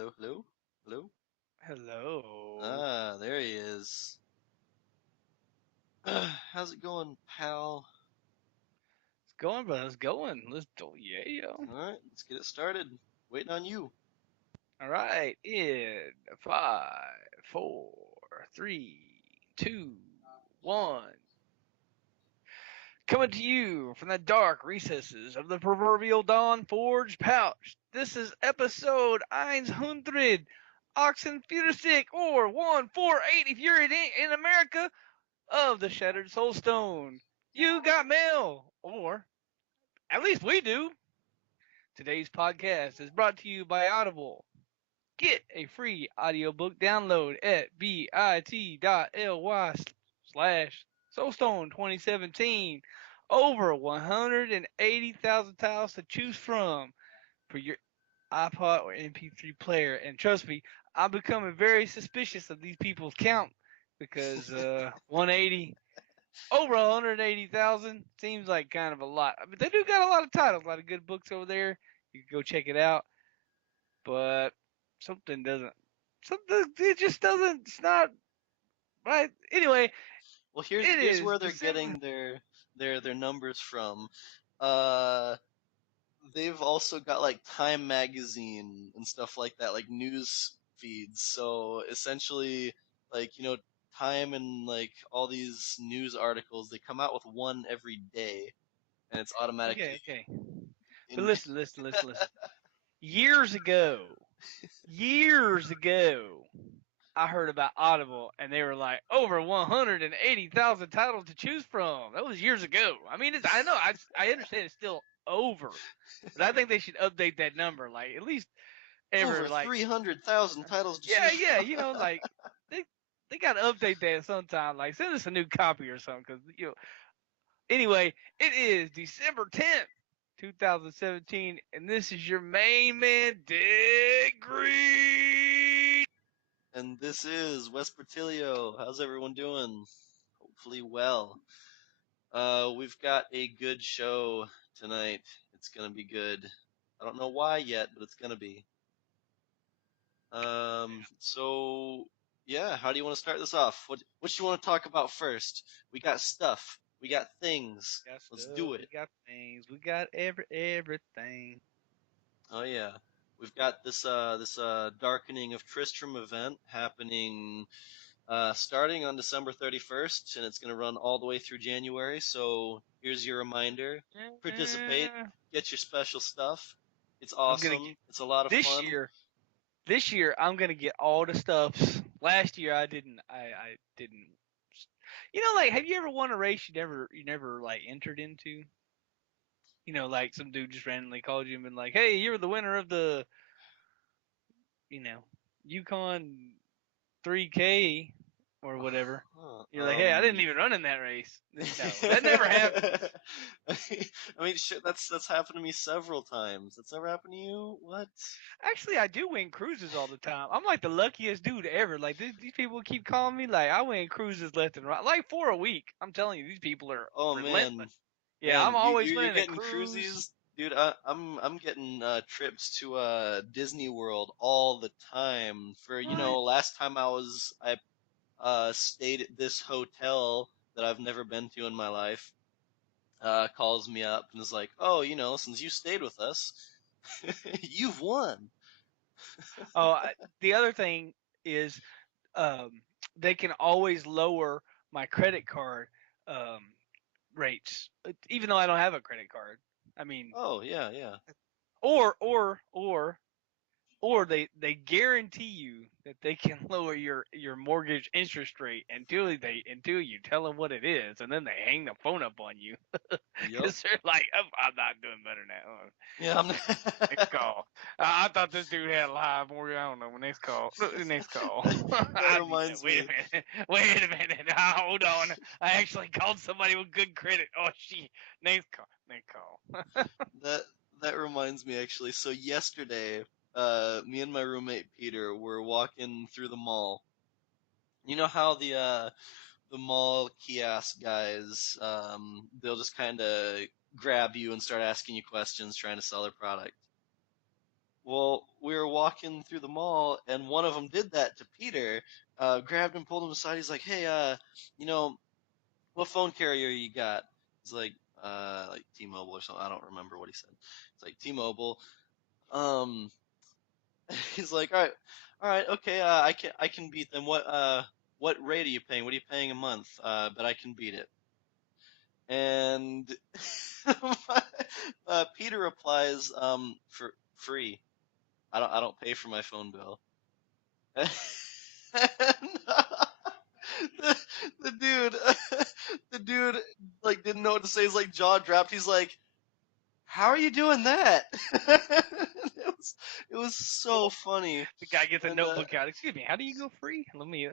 Hello, hello, hello. Hello. Ah, there he is. How's it going, pal? It's going, but it's going. Let's do yeah. All right, let's get it started. Waiting on you. All right. In five, four, three, two, one. Coming to you from the dark recesses of the proverbial Dawn Forge pouch. This is episode 100. Oxen or 148 if you're in America of the Shattered Soulstone. You got mail. Or at least we do. Today's podcast is brought to you by Audible. Get a free audiobook download at bit.ly slash Soulstone2017. Over 180,000 titles to choose from for your iPod or MP3 player. And trust me, I'm becoming very suspicious of these people's count because 180, over 180,000 seems like kind of a lot. I mean, they do got a lot of titles, a lot of good books over there. You can go check it out, but something doesn't. Something it just doesn't. It's not right. Anyway, Well, here's it here's is where they're December. getting their numbers from. Uh, they've also got like Time magazine and stuff like that, like news feeds. So essentially, like Time and like all these news articles, they come out with one every day, and it's Okay, automatically okay. But in. listen. Years ago, I heard about Audible, and they were like over 180,000 titles to choose from. That was years ago. I mean, I know, I understand it's still over, but I think they should update that number, like at least Over ever, like 300,000 titles to yeah, choose yeah, from. like they they got to update that sometime. Like send us a new copy or something, because Anyway, it is December 10th, 2017, and this is your main man, Deadgreed. And this is West Portillo. How's everyone doing? Hopefully well. We've got a good show tonight. It's gonna be good. I don't know why yet, but it's gonna be. So yeah, how do you want to start this off? What do you want to talk about first? We got stuff. We got things. We got Let's stuff, do it. we got things, we got everything. Oh yeah. We've got this Darkening of Tristram event happening starting on December 31st, and it's going to run all the way through January. So here's your reminder: participate, Eh, get your special stuff. It's I'm gonna get awesome. It's a lot of this fun. year. This year, I'm gonna get all the stuffs. Last year, I didn't. I didn't. Like, have you ever won a race you never like entered into? Like some dude just randomly called you and been like, "Hey, you're the winner of the you know, Yukon 3K or whatever." Huh, You're like, "Hey, I didn't even run in that race." No, that never happens. I mean, shit, that's happened to me several times. That's never happened to you? What? Actually, I do win cruises all the time. I'm like the luckiest dude ever. Like these people keep calling me. Like I win cruises left and right, like 4 a week. I'm telling you, these people are Oh man, relentless. Yeah, I'm man, always you're winning a getting cruise. cruises, dude. I'm getting trips to Disney World all the time. For What? last time I stayed at this hotel that I've never been to in my life. Calls me up and is like, oh, since you stayed with us, you've won. Oh, the other thing is, um, they can always lower my credit card um, rates, even though I don't have a credit card. I mean, Oh yeah, yeah. or or or or they guarantee you that they can lower your mortgage interest rate until you tell them what it is, and then they hang the phone up on you Yup. because they're like, I'm not doing better now. Yeah, I'm. Next call. I thought this dude had a live mortgage. I don't know. Next call. Next call. That reminds Wait a me. minute. Wait a minute. Hold on. I actually called somebody with good credit. Oh shit. Next call. Next call. That that reminds me actually. So yesterday, me and my roommate Peter were walking through the mall. You know how the mall kiosk guys, they'll just kind of grab you and start asking you questions, trying to sell their product. Well, we were walking through the mall, and one of them did that to Peter. Grabbed him, pulled him aside. He's like, "Hey, you know, what phone carrier you got?" He's like T-Mobile or something. I don't remember what he said. It's like T-Mobile. Um, he's like, all right, okay. I can beat them. What rate are you paying? What are you paying a month? But I can beat it. And Peter replies, for free. I don't pay for my phone bill. And, the, the dude, the dude, like didn't know what to say. He's like jaw dropped. He's like, "How are you doing that?" It was so funny. The guy gets a And notebook out. Excuse me, how do you go free? Let me.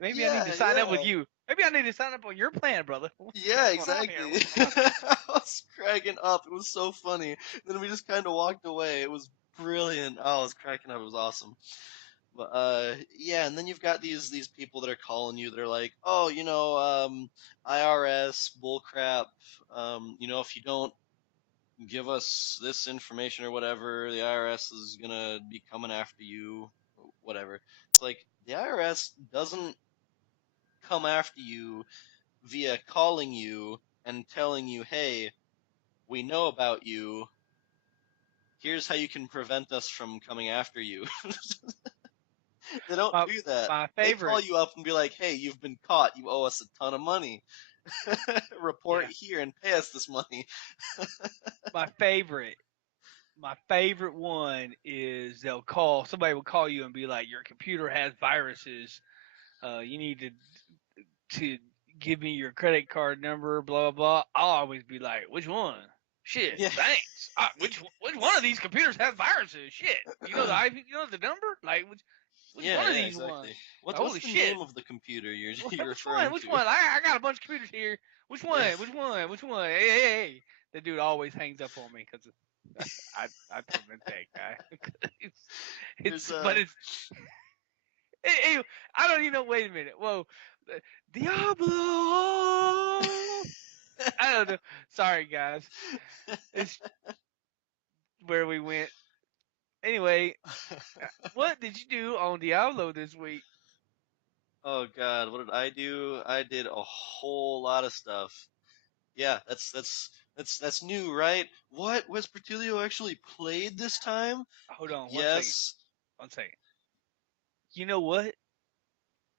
Maybe I need to yeah, sign up with yeah, you. Maybe I need to sign up on your plan, brother. yeah, What's going on here? exactly. What's going on? I was cracking up. It was so funny. Then we just kind of walked away. It was brilliant. Oh, I was cracking up. It was awesome. But yeah, and then you've got these people that are calling you. They're like, "Oh, IRS bullcrap. If you don't give us this information or whatever, the IRS is gonna be coming after you, whatever." It's like the IRS doesn't come after you via calling you and telling you, "Hey, we know about you. Here's how you can prevent us from coming after you." They don't My do that. my They call favorite. you up and be like, "Hey, you've been caught. You owe us a ton of money. Report Yeah, here and pay us this money." my favorite. My favorite one is they'll call. Somebody will call you and be like, "Your computer has viruses. You need to give me your credit card number." Blah blah. I'll always be like, "Which one?" Shit, Yeah. thanks. Which one of these computers has viruses? Shit, you know the number? Like which Yeah, one of yeah, these ones? exactly. What's Holy the shit! name of the computer you're Which one? referring Which to? one? I got a bunch of computers here. Which one? Yeah. Which one? Which one? Hey, hey, hey! The dude always hangs up on me because I torment that guy. There's But it's hey, I don't even know. Wait a minute. Whoa, Diablo. I don't know. Sorry, guys. It's where we went. Anyway, what did you do on Diablo this week? Oh God, what did I do? I did a whole lot of stuff. Yeah, that's new, right? What? Vespertilio actually played this time? Hold on, 1 second. Yes. 1 second. You know what?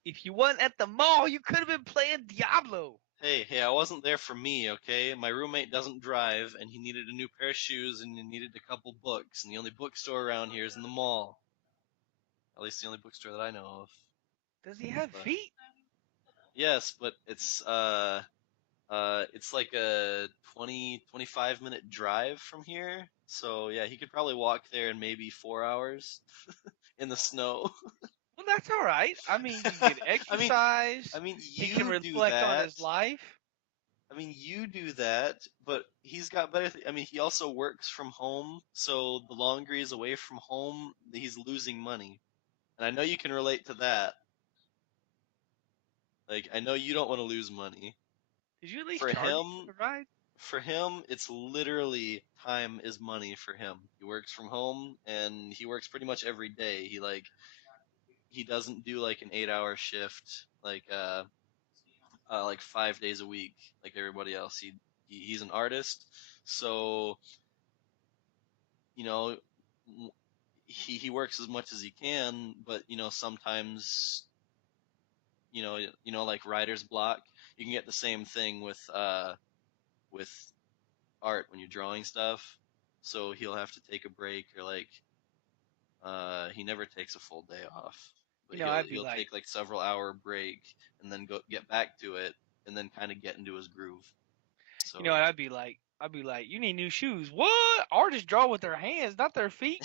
If you wasn't at the mall, you could have been playing Diablo. Hey, I wasn't there for me, okay? My roommate doesn't drive, and he needed a new pair of shoes, and he needed a couple books, and the only bookstore around here is in the mall. At least the only bookstore that I know of. Does he have But feet? yes, but it's like a 25 minute drive from here. So yeah, he could probably walk there in maybe 4 hours in the snow. Well, that's all right. I mean, you get I mean, exercise. I mean, He can you do reflect on that. his life. I mean, you do that, but he's got better. I mean, he also works from home, so the longer he's away from home, he's losing money. And I know you can relate to that. Like, I know you don't want to lose money. Did you at least For charge him him, for the ride? for him, it's literally time is money for him. He works from home, and he works pretty much every day. He doesn't do like an 8 hour shift, like 5 days a week, like everybody else. He's an artist, so you know he works as much as he can, but sometimes like writer's block. You can get the same thing with art when you're drawing stuff. So he'll have to take a break, or like he never takes a full day off, but he'll I'd be he'll like, take like several hour break and then go get back to it and then kind of get into his groove. So I'd be like, you need new shoes. What? Artists draw with their hands, not their feet.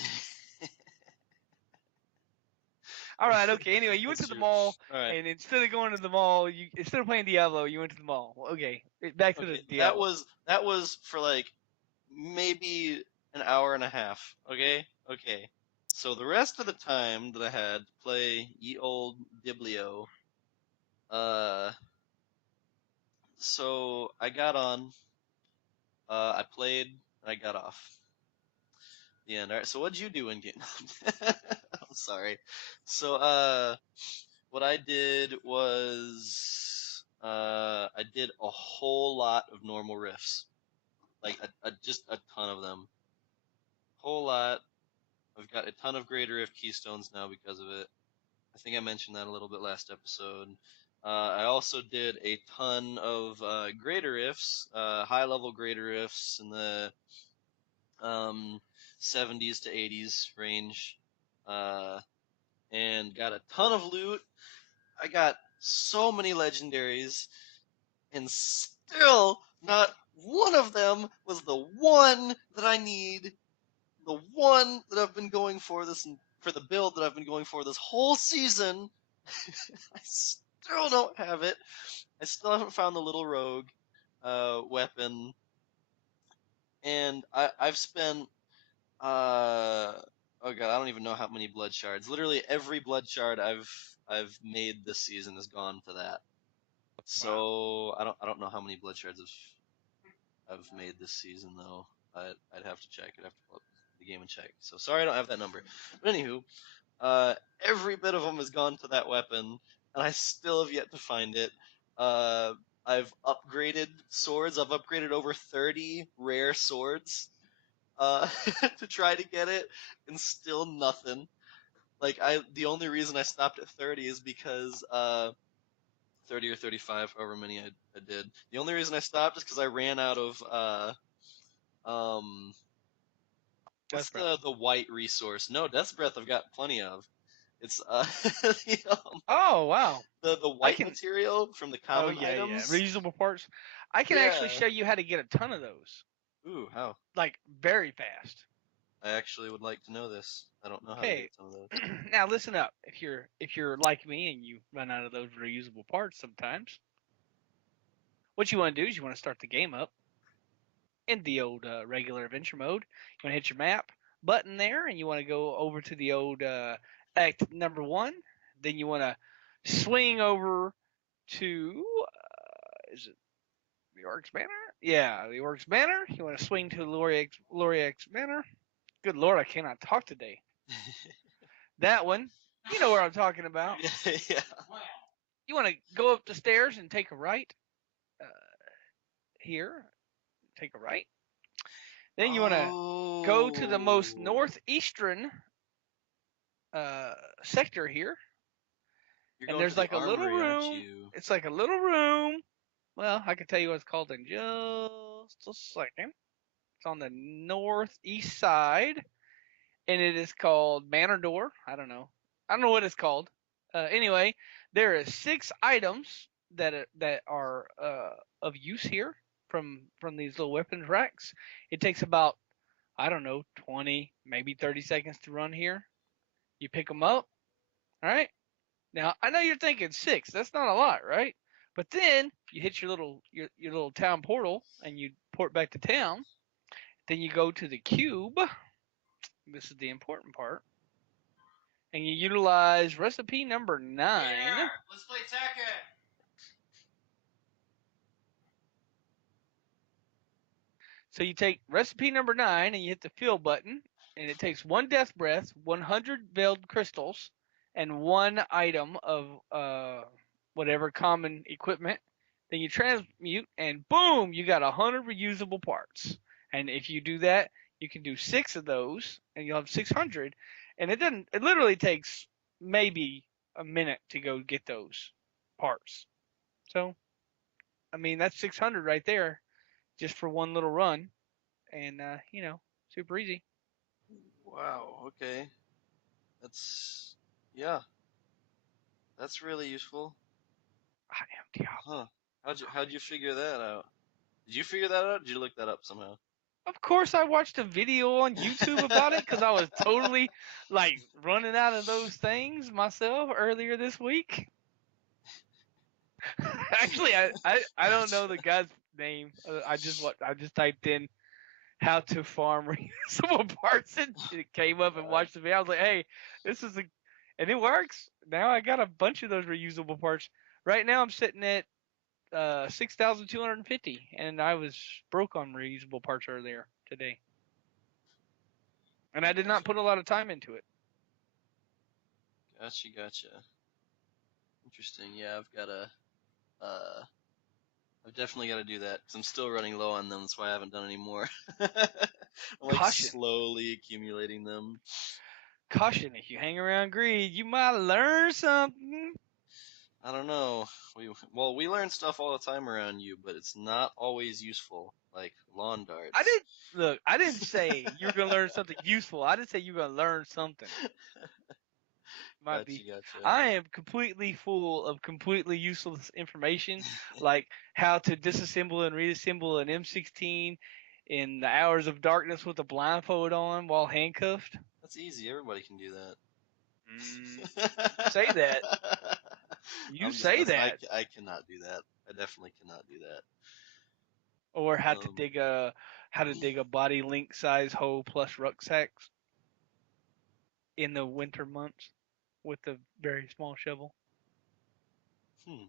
All right, okay. Anyway, you went that's to the true. mall, All right. and instead of going to the mall, you instead of playing Diablo, you went to the mall. Okay, back to the Okay, that Diablo. was that was for like maybe an hour and a half. Okay, okay. So the rest of the time that I had to play ye old Diblio, uh, so I got on, I played, and I got off. the end. All right. So what'd you do in game? I'm sorry. So what I did was I did a whole lot of normal riffs, like just a ton of them, whole lot. I've got a ton of greater riff keystones now because of it. I think I mentioned that a little bit last episode. I also did a ton of greater riffs, high level greater riffs in the um, 70s to 80s range, uh, and got a ton of loot. I got so many legendaries, and still not one of them was the one that I need. The one that I've been going for for the build that I've been going for this whole season. I still don't have it. I still haven't found the little rogue weapon, and I've spent oh god, I don't even know how many blood shards. Literally every blood shard I've made this season has gone to that. Wow. So I don't know how many blood shards I've made this season though. I'd have to check. I'd have to pull up the game and check. So sorry I don't have that number. But anywho, uh, every bit of them has gone to that weapon, and I still have yet to find it. Uh, I've upgraded swords. I've upgraded over 30 rare swords uh, to try to get it, and still nothing. Like the only reason I stopped at 30 is because 30 or 35, however many I did. The only reason I stopped is because I ran out of um, what's Death breath. the white resource? No, Death's Breath I've got plenty of. It's the, Oh wow. the I white can. material from the Oh common yeah. items. Reusable parts. I can actually Yeah. show you how to get a ton of those, Ooh, how? like very fast. I actually would like to know this. I don't know how to get Okay. some of those. Now listen up. If you're like me and you run out of those reusable parts sometimes, what you want to do is you want to start the game up in the old regular adventure mode. You want to hit your map button there, and you want to go over to the old act number one. Then you want to swing over to is it the Orc's Banner? Yeah, the Orc's Banner. You want to swing to Loriak's Banner. Good lord, I cannot talk today. That one, you know what I'm talking about. Yeah. You want to go up the stairs and take a right uh, here. Take a right. Then you want to go to the most Oh. northeastern uh, sector here, You're and going to there's the like a little armory, aren't room. you? It's like a little room. Well, I can tell you what it's called in just a second. It's on the northeast side, and it is called Manor Door. I don't know what it's called. Anyway, there is 6 items that are of use here from these little weapons racks. It takes about, I don't know, 20 maybe 30 seconds to run here. You pick them up. All right. Now I know you're thinking 6. That's not a lot, right? But then you hit your little town portal and you port back to town. Then you go to the cube. This is the important part. And you utilize recipe number 9. Yeah, let's play Tekken. So you take recipe number 9 and you hit the fill button, and it takes 1 death breath, 100 veiled crystals, and 1 item of whatever common equipment. Then you transmute, and boom, you got 100 reusable parts. And if you do that, you can do 6 of those, and you'll have 600. And it doesn't. It literally takes maybe a minute to go get those parts. So, I mean, that's 600 right there, just for one little run, and super easy. Wow. Okay. That's yeah. That's really useful. I am Diablo. Huh. How'd you figure that out? Did you figure that out? Or did you look that up somehow? Of course, I watched a video on YouTube about it because I was totally like running out of those things myself earlier this week. Actually, I don't know the guy's name. I just typed in how to farm reusable parts and it came up and watched the video. I was like, hey, this is and it works. Now I got a bunch of those reusable parts. Right now I'm sitting at 6,250, and I was broke on reusable parts earlier today. And I did not put a lot of time into it. Gotcha. Interesting. Yeah, I've definitely got to do that because I'm still running low on them. That's why I haven't done any more. I'm like Caution. slowly accumulating them. Caution, if you hang around greed, you might learn something. I don't know. We learn stuff all the time around you, but it's not always useful, like lawn darts. I didn't say you were gonna learn something useful. I didn't say you were gonna learn something. Might be. Gotcha. I am completely full of completely useless information, like how to disassemble and reassemble an M16 in the hours of darkness with a blindfold on while handcuffed. That's easy. Everybody can do Mm, you say that. that. You I'm just say messing. that. I cannot do that. I definitely cannot do that. Or Um, how to dig a body link size hole plus rucksacks in the winter months with a very small shovel. hmm,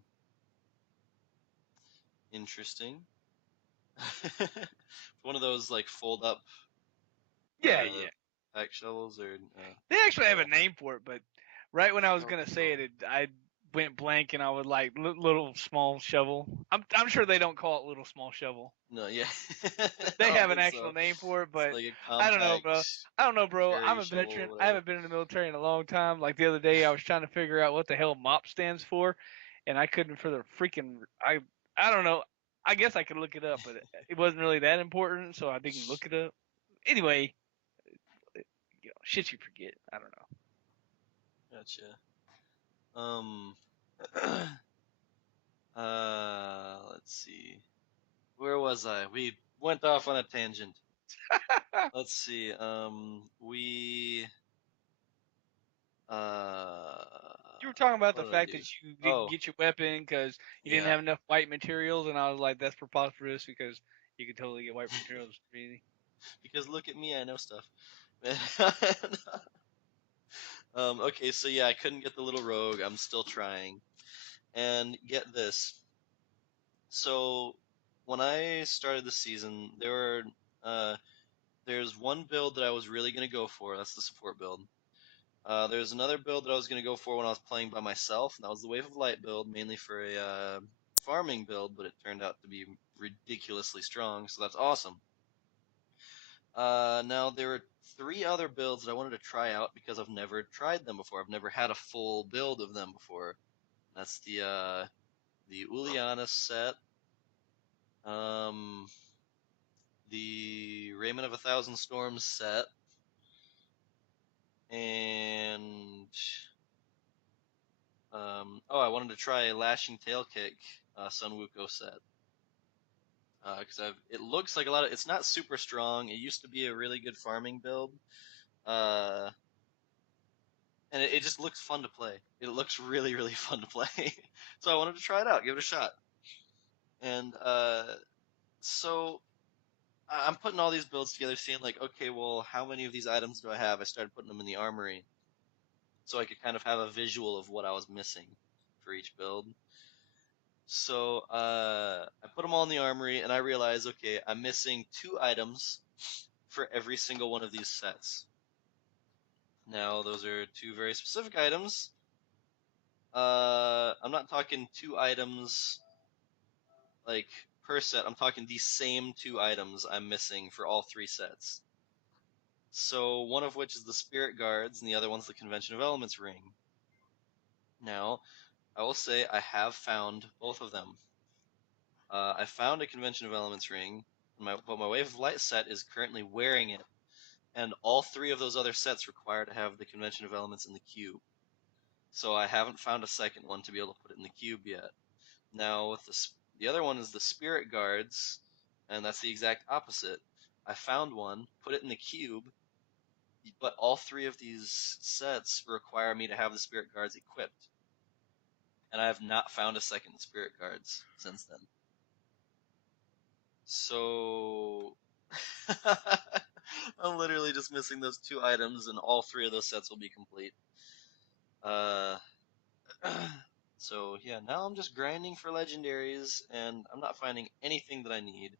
interesting. One of those like fold up Yeah, uh yeah. pack shovels or They actually have yeah. a name for it, but right when I was What are gonna they say called? it, I went blank, and I was like little small shovel. I'm sure they don't call it little small shovel. No, yeah. I They don't have an think actual so. name for it, It's but like a I don't know, compact bro. I don't know, bro. I'm cherry a shovel or veteran. I whatever. haven't been in the military in a long time. Like the other day, I was trying to figure out what the hell MOP stands for, and I couldn't for the freaking I don't know. I guess I could look it up, but it wasn't really that important, so I didn't look it up. Anyway, shit you forget. I don't know. Gotcha. Um let's see. Where was I? We went off on a tangent. Let's see. We You were talking about what the did I fact do? that you didn't Oh, get your weapon because you didn't yeah. have enough white materials, and I was like, that's preposterous because you could totally get white materials really. Because look at me, I know stuff. Okay, so yeah, I couldn't get the little rogue. I'm still trying. And get this. So when I started the season, uh, there's one build that I was really gonna go for. That's the support build. There's another build that I was gonna go for when I was playing by myself, and that was the Wave of Light build, mainly for a farming build, but it turned out to be ridiculously strong, so that's awesome. Now there were three other builds that I wanted to try out because I've never tried them before. I've never had a full build of them before. That's the Uliana set, um, the Raymond of a Thousand Storms set, and I wanted to try a Lashing Tail Kick Sun Wuko set. Because it looks like a lot of, it's not super strong. It used to be a really good farming build, uh, and it just looks fun to play. It looks really fun to play. So I wanted to try it out, give it a shot. And so I'm putting all these builds together, seeing like, okay, well, how many of these items do I have? I started putting them in the armory, so I could kind of have a visual of what I was missing for each build. So I put them all in the armory, and I realized, okay, I'm missing 2 items for every single one of these sets. Now, those are 2 very specific items. I'm not talking 2 items like per set. I'm talking the same 2 items I'm missing for all 3 sets. So one of which is the Spirit Guards, and the other one's the Convention of Elements ring. Now, I will say I have found both of them. I found a Convention of Elements ring, but my Wave of Light set is currently wearing it, and all 3 of those other sets require to have the Convention of Elements in the cube. So I haven't found a second one to be able to put it in the cube yet. Now, with the other one is the Spirit Guards, and that's the exact opposite. I found one, put it in the cube, but all 3 of these sets require me to have the Spirit Guards equipped. And I have not found a second Spirit Guards since then. So I'm literally just missing those 2 items, and all 3 of those sets will be complete. Uh, so yeah, now I'm just grinding for legendaries, and I'm not finding anything that I need,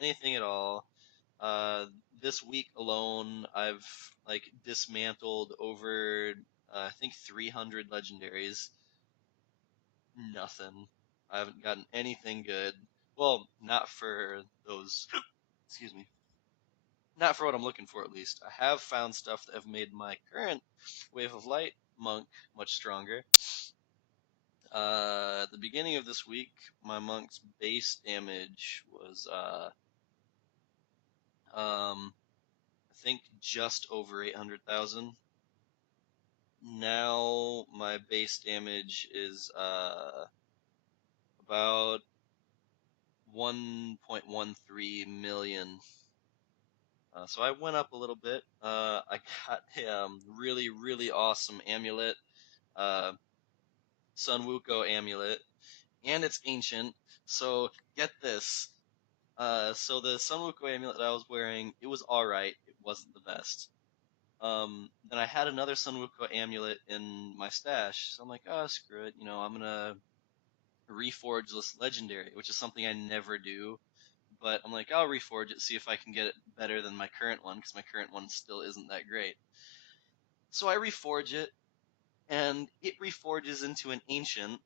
anything at all. Uh, this week alone, I've like dismantled over I think 300 legendaries. Nothing. I haven't gotten anything good. Well, not for those. Excuse me. Not for what I'm looking for, at least. I have found stuff that have made my current Wave of Light monk much stronger. At the beginning of this week, my monk's base damage was, I think just over 800,000. Now my base damage is, about 1.13 million. So I went up a little bit. I got a really, really awesome amulet, uh, Sun Wukong amulet, and it's ancient. So get this. So the Sun Wukong amulet that I was wearing, it was alright. It wasn't the best. Then I had another Sun Wukong amulet in my stash, so I'm like, oh, screw it. I'm gonna reforge this legendary, which is something I never do. But I'm like, I'll reforge it, see if I can get it better than my current one, because my current one still isn't that great. So I reforge it, and it reforges into an ancient,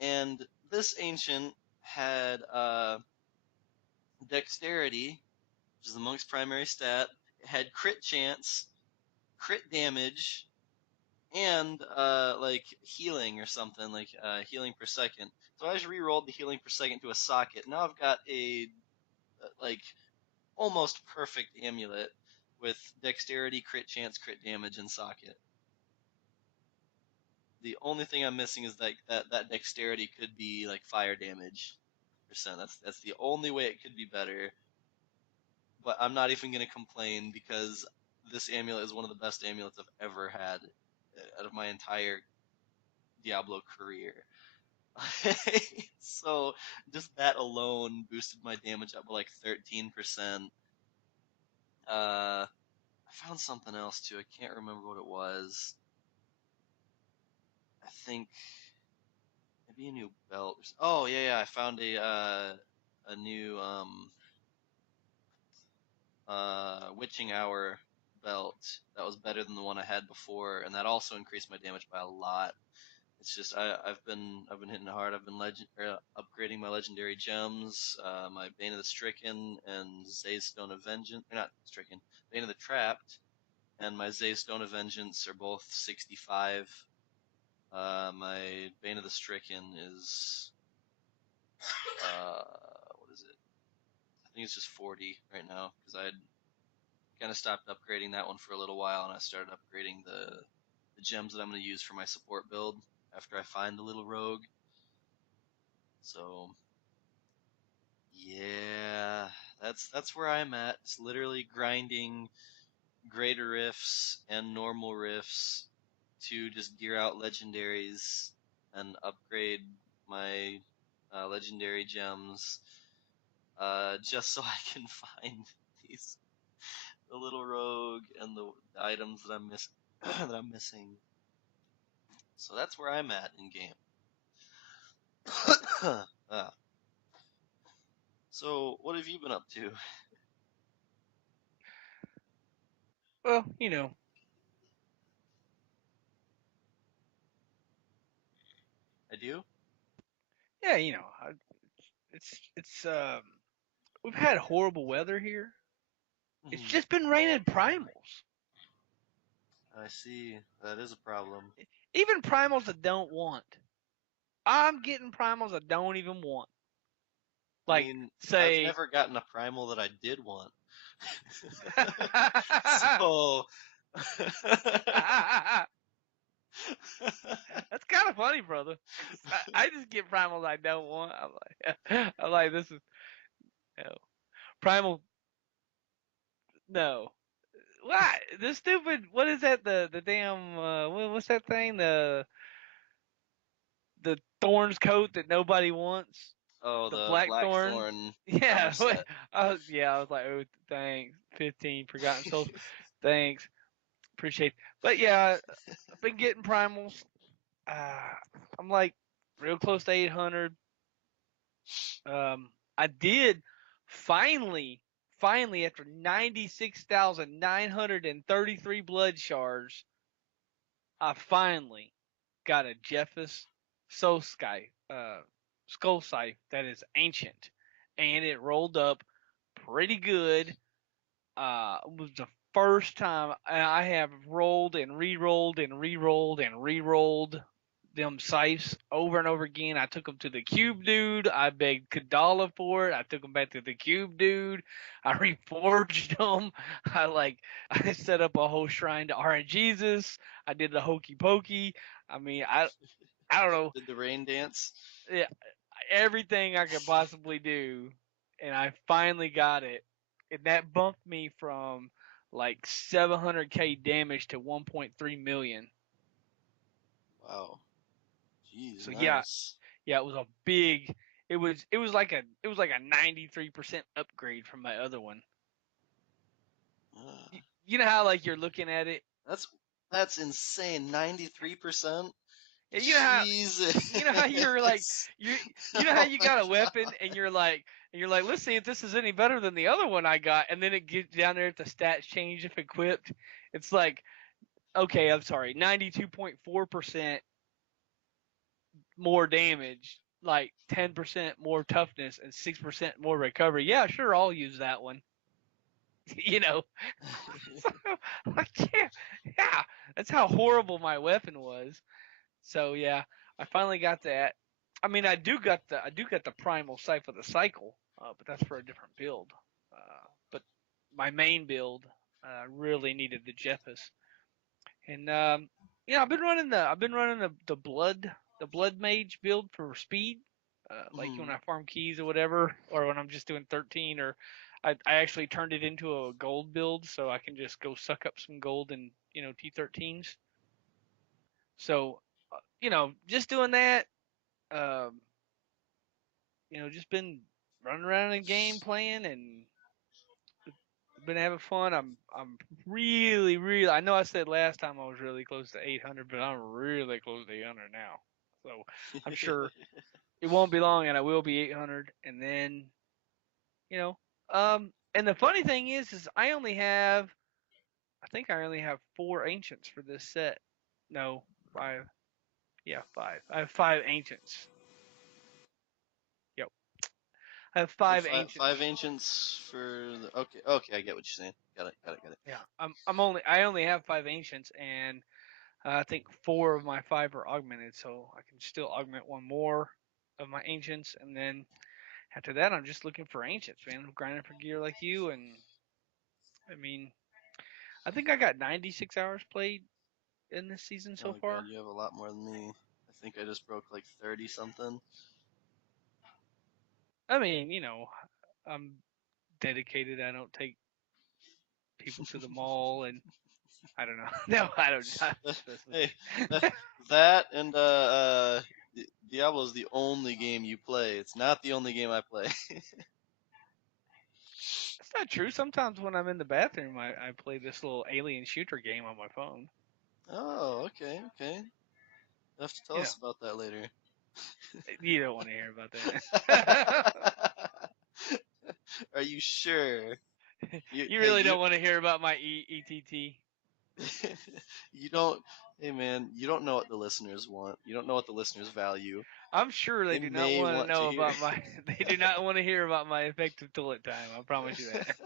and this ancient had dexterity, which is the monk's primary stat. It had crit chance, crit damage, and like healing or something, like healing per second. So I just re-rolled the healing per second to a socket. Now I've got a like almost perfect amulet with dexterity, crit chance, crit damage, and socket. The only thing I'm missing is like that dexterity could be like fire damage percent. That's the only way it could be better. But I'm not even gonna complain because this amulet is one of the best amulets I've ever had out of my entire Diablo career. So just that alone boosted my damage up by like 13%. I found something else too. I can't remember what it was. I think maybe a new belt. Oh yeah, I found a new witching hour belt that was better than the one I had before, and that also increased my damage by a lot. It's just I've been hitting hard. I've been upgrading my legendary gems, my Bane of the Stricken and Zay's Stone of Vengeance. Or not Stricken, Bane of the Trapped, and my Zay's Stone of Vengeance are both 65. My Bane of the Stricken is what is it? I think it's just 40 right now because I had kind of stopped upgrading that one for a little while, and I started upgrading the gems that I'm going to use for my support build after I find the little rogue. So yeah, that's where I'm at. It's literally grinding greater rifts and normal rifts to just gear out legendaries and upgrade my legendary gems, just so I can find these the little rogue and the items that that I'm missing. So that's where I'm at in game. Ah. So what have you been up to? Well, I do. yeah, it's we've had horrible weather here. It's Mhm. just been raining primals. I see. That is a problem. Even primals I don't want. I'm getting primals I don't even want. I Like, mean, I've say, never gotten a primal that I did want. So that's kind of funny, brother. 'Cause I just get primals I don't want. I'm like, this is no primal. No, what? The stupid. What is that? The damn. What's that thing? The thorns coat that nobody wants. oh, The the blackthorn. Blackthorn armor Yeah, set. I was like, oh, thanks. 15 Forgotten Souls. Thanks, appreciate. But yeah, I've been getting primals. Uh, I'm like real close to 800. I did finally finally, after 96,933 blood shards, I finally got a Jeffus Soul Sky, Skull Scythe that is ancient, and it rolled up pretty good. It was the first time I have rolled and re-rolled and re-rolled and re-rolled them scythes over and over again. I took them to the cube dude. I begged Kadala for it. I took them back to the cube dude. I reforged them. I set up a whole shrine to RNGesus. I did the hokey pokey. I mean, I don't know. Did the rain dance? Yeah, everything I could possibly do, and I finally got it. And that bumped me from like 700k damage to 1.3 million. Wow. Jeez, So yeah, nice. yeah, it was a big. It was like a 93% upgrade from my other one. Uh, You know how like you're looking at it. that's that's insane. 93%. You know how Jesus. you know how you're like you know how Oh you my got a weapon god. and you're like let's see if this is any better than the other one I got, and then it gets down there at the stats change if equipped. It's like, okay, I'm sorry, 92.4% more damage, like 10% more toughness and 6% more recovery. Yeah, sure, I'll use that one. you know, so, like, yeah, yeah, that's how horrible my weapon was. So yeah, I finally got that. I mean, I do got the primal scythe of the cycle, but that's for a different build. But my main build really needed the Jeffus, and I've been running the blood mage build for speed, like when Mhm. I farm keys or whatever, or when I'm just doing 13, or I actually turned it into a gold build so I can just go suck up some gold in T13s. So just doing that. Um, just been running around in game playing and been having fun. I'm really, really. I know I said last time I was really close to 800, but I'm really close to 800 now. So I'm sure it won't be long, and I will be 800. And then, you know, and the funny thing is I only have. I think I only have 4 ancients for this set. No, 5. Yeah, 5. I have 5 ancients. Yep, I have Oh, five five ancients. ancients for the, okay, okay, I get what you're saying. Got it, got it, got it. Yeah, I only have 5 ancients, and I think 4 of my 5 are augmented, so I can still augment one more of my ancients, and then after that, I'm just looking for ancients, man. I'm grinding for gear like you, and I mean, I think I got 96 hours played in this season so Oh god, far. you have a lot more than me. I think I just broke like 30 something. I mean, I'm dedicated. I don't take people to the mall, and I don't know. No, I don't. I'm just messing Hey, with that, you. that and Diablo is the only game you play. It's not the only game I play. That's not true. Sometimes when I'm in the bathroom, I play this little alien shooter game on my phone. Oh, okay, okay. You have to tell You know, us about that later. you don't want to hear about that. Are you sure? You Hey, really don't want to hear about my ETT. you don't. Hey, man, you don't know what the listeners want. You don't know what the listeners value. I'm sure they They do not may want to want to know hear. about my. They do not want to hear about my effective toilet time. I promise you that.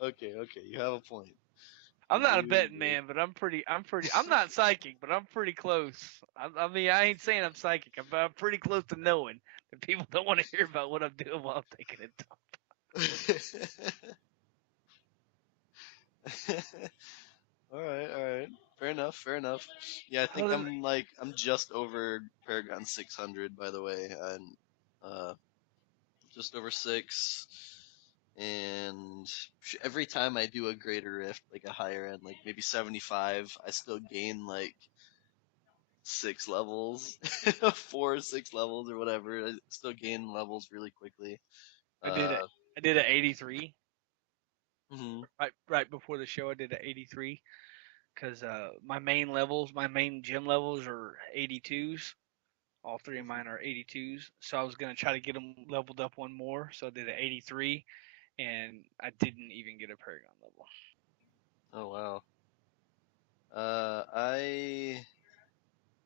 Okay, okay, you have a point. I'm You not a do betting indeed. man, but I'm pretty. I'm not psychic, but I'm pretty close. I mean, I ain't saying I'm psychic, but I'm pretty close to knowing that people don't want to hear about what I'm doing while I'm taking a dump. All right, all right. Fair enough, fair enough. Yeah, I think Other than, I'm just over Paragon 600 by the way, and uh just over 6, and every time I do a greater rift, like a higher end, like maybe 75, I still gain like 6 levels, 4 or 6 levels or whatever. I still gain levels really quickly. I did it. Uh, I did an 83 mhm. right before the show. I did an 83 because my main gym levels are 82s. All three of Mhm. mine are 82s, so I was gonna try to get them leveled up one more. So I did an 83, and I didn't even get a Paragon level. Oh wow. I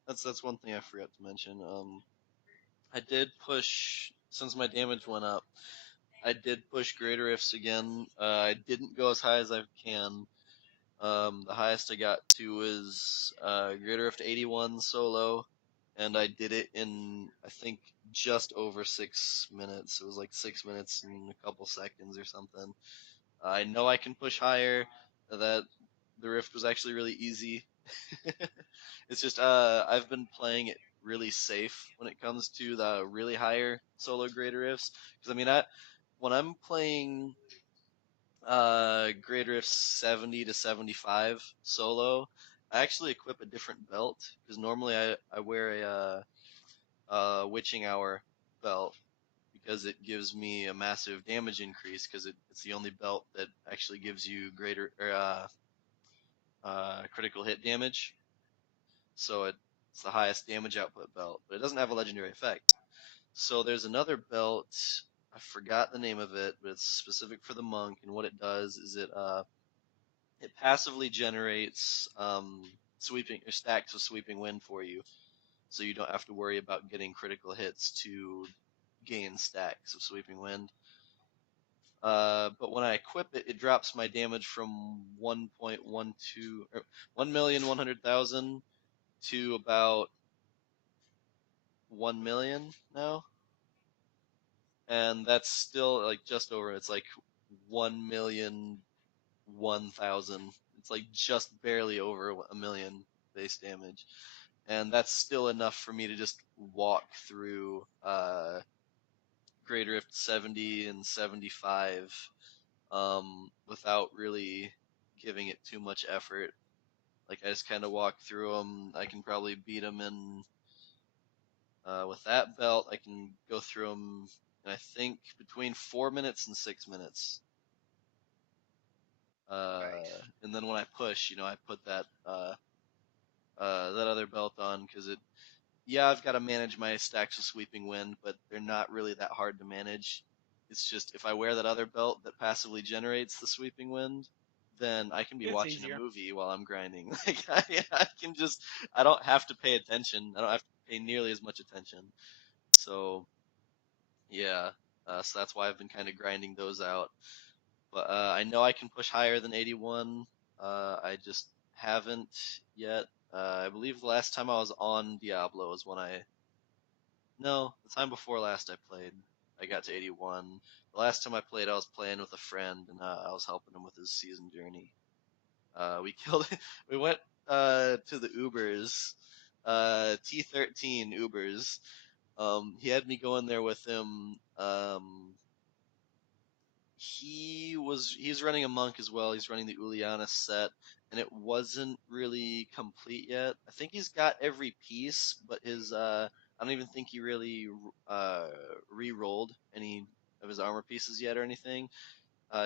that's one thing I forgot to mention. I did push since my damage went up. I did push greater ifs again. I didn't go as high as I can. The highest I got to was greater if 81 solo, and I did it in I think just over 6 minutes. It was like 6 minutes and a couple seconds or something. I know I can push higher. That the rift was actually really easy. It's just I've been playing it really safe when it comes to the really higher solo greater rifts. Because I mean, I when I'm playing greater rift 70 to 75 solo, I actually equip a different belt because normally I wear a witching hour belt because it gives me a massive damage increase because it's the only belt that actually gives you greater critical hit damage. So it's the highest damage output belt, but it doesn't have a legendary effect. So there's another belt. I forgot the name of it, but it's specific for the monk, and what it does is it passively generates sweeping or stacks of sweeping wind for you, so you don't have to worry about getting critical hits to gain stacks of sweeping wind. But when I equip it, it drops my damage from 1.12 or 1,100,000 to about 1 million now, and that's still like just over. It's like 1,001,000. It's like just barely over a million base damage, and that's still enough for me to just walk through Great Rift 70 and 75 without really giving it too much effort. Like I just kind of walk through them. I can probably beat them in with that belt. I can go through them. I think between 4 minutes and 6 minutes. Nice. And then when I push, I put that other belt on because it. Yeah, I've got to manage my stacks of sweeping wind, but they're not really that hard to manage. It's just if I wear that other belt that passively generates the sweeping wind, then I can be It's watching a easier. movie while I'm grinding. Like I can just I don't have to pay attention. I don't have to pay nearly as much attention. So yeah, so that's why I've been kind of grinding those out. But I know I can push higher than 81. I just haven't yet. I believe the last time I was on Diablo was when I no, the time before last I played, I got to 81. The last time I played, I was playing with a friend, and I was helping him with his season journey. We killed. We went to the Ubers, T13 Ubers. He had me go in there with him. He's running a monk as well. He's running the Uliana set, and it wasn't really complete yet. I think he's got every piece, but his I don't even think he really uh re-rolled any of his armor pieces yet or anything.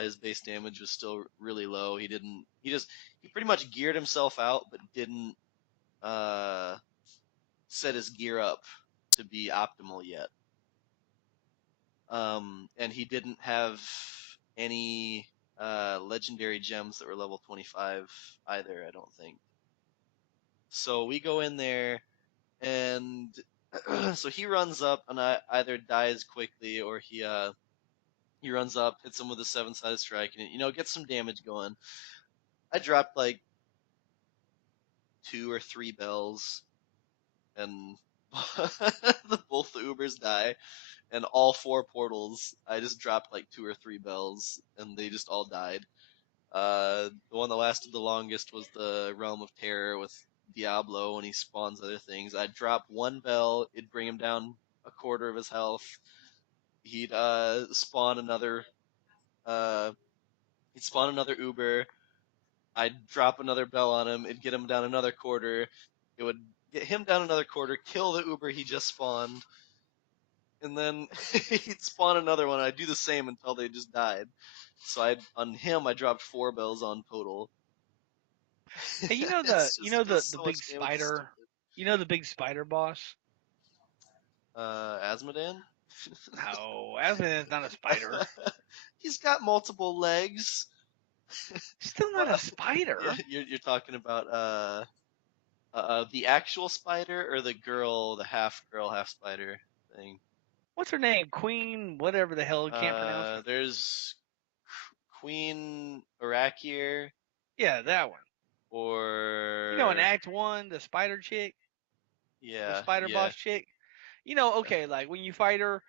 His base damage was still really low. He didn't. He pretty much geared himself out, but didn't uh set his gear up to be optimal yet. And he didn't have any legendary gems that were level 25 either, I don't think. So we go in there, and so he runs up, and I either dies quickly or he runs up, hits him with a seven-sided strike, and gets some damage going. I dropped like two or three bells, and both the Ubers die, and all four portals. I just dropped like two or three bells, and they just all died. The one that lasted the longest was the Realm of Terror with Diablo when he spawns other things. I'd drop one bell, it'd bring him down a quarter of his health. He'd spawn another uh he'd spawn another Uber. I'd drop another bell on him, it'd get him down another quarter. It would get him down another quarter, kill the Uber he just spawned, and then he'd spawn another one. I'd do the same until they just died. So on him I dropped four bells on total. Hey, It's just does the so much big damage. It's spider, stupid. the big spider boss. Azmodan? No, Azmodan is not a spider. He's got multiple legs. Still not a What? spider. You're talking about the actual spider or the girl, the half girl, half spider thing? What's her name? Queen, whatever the hell, I can't pronounce her. There's Queen Arakir Yeah, that one. You know, in or Act 1, the spider chick, the yeah, spider yeah, boss chick. You know, okay, like when you fight her,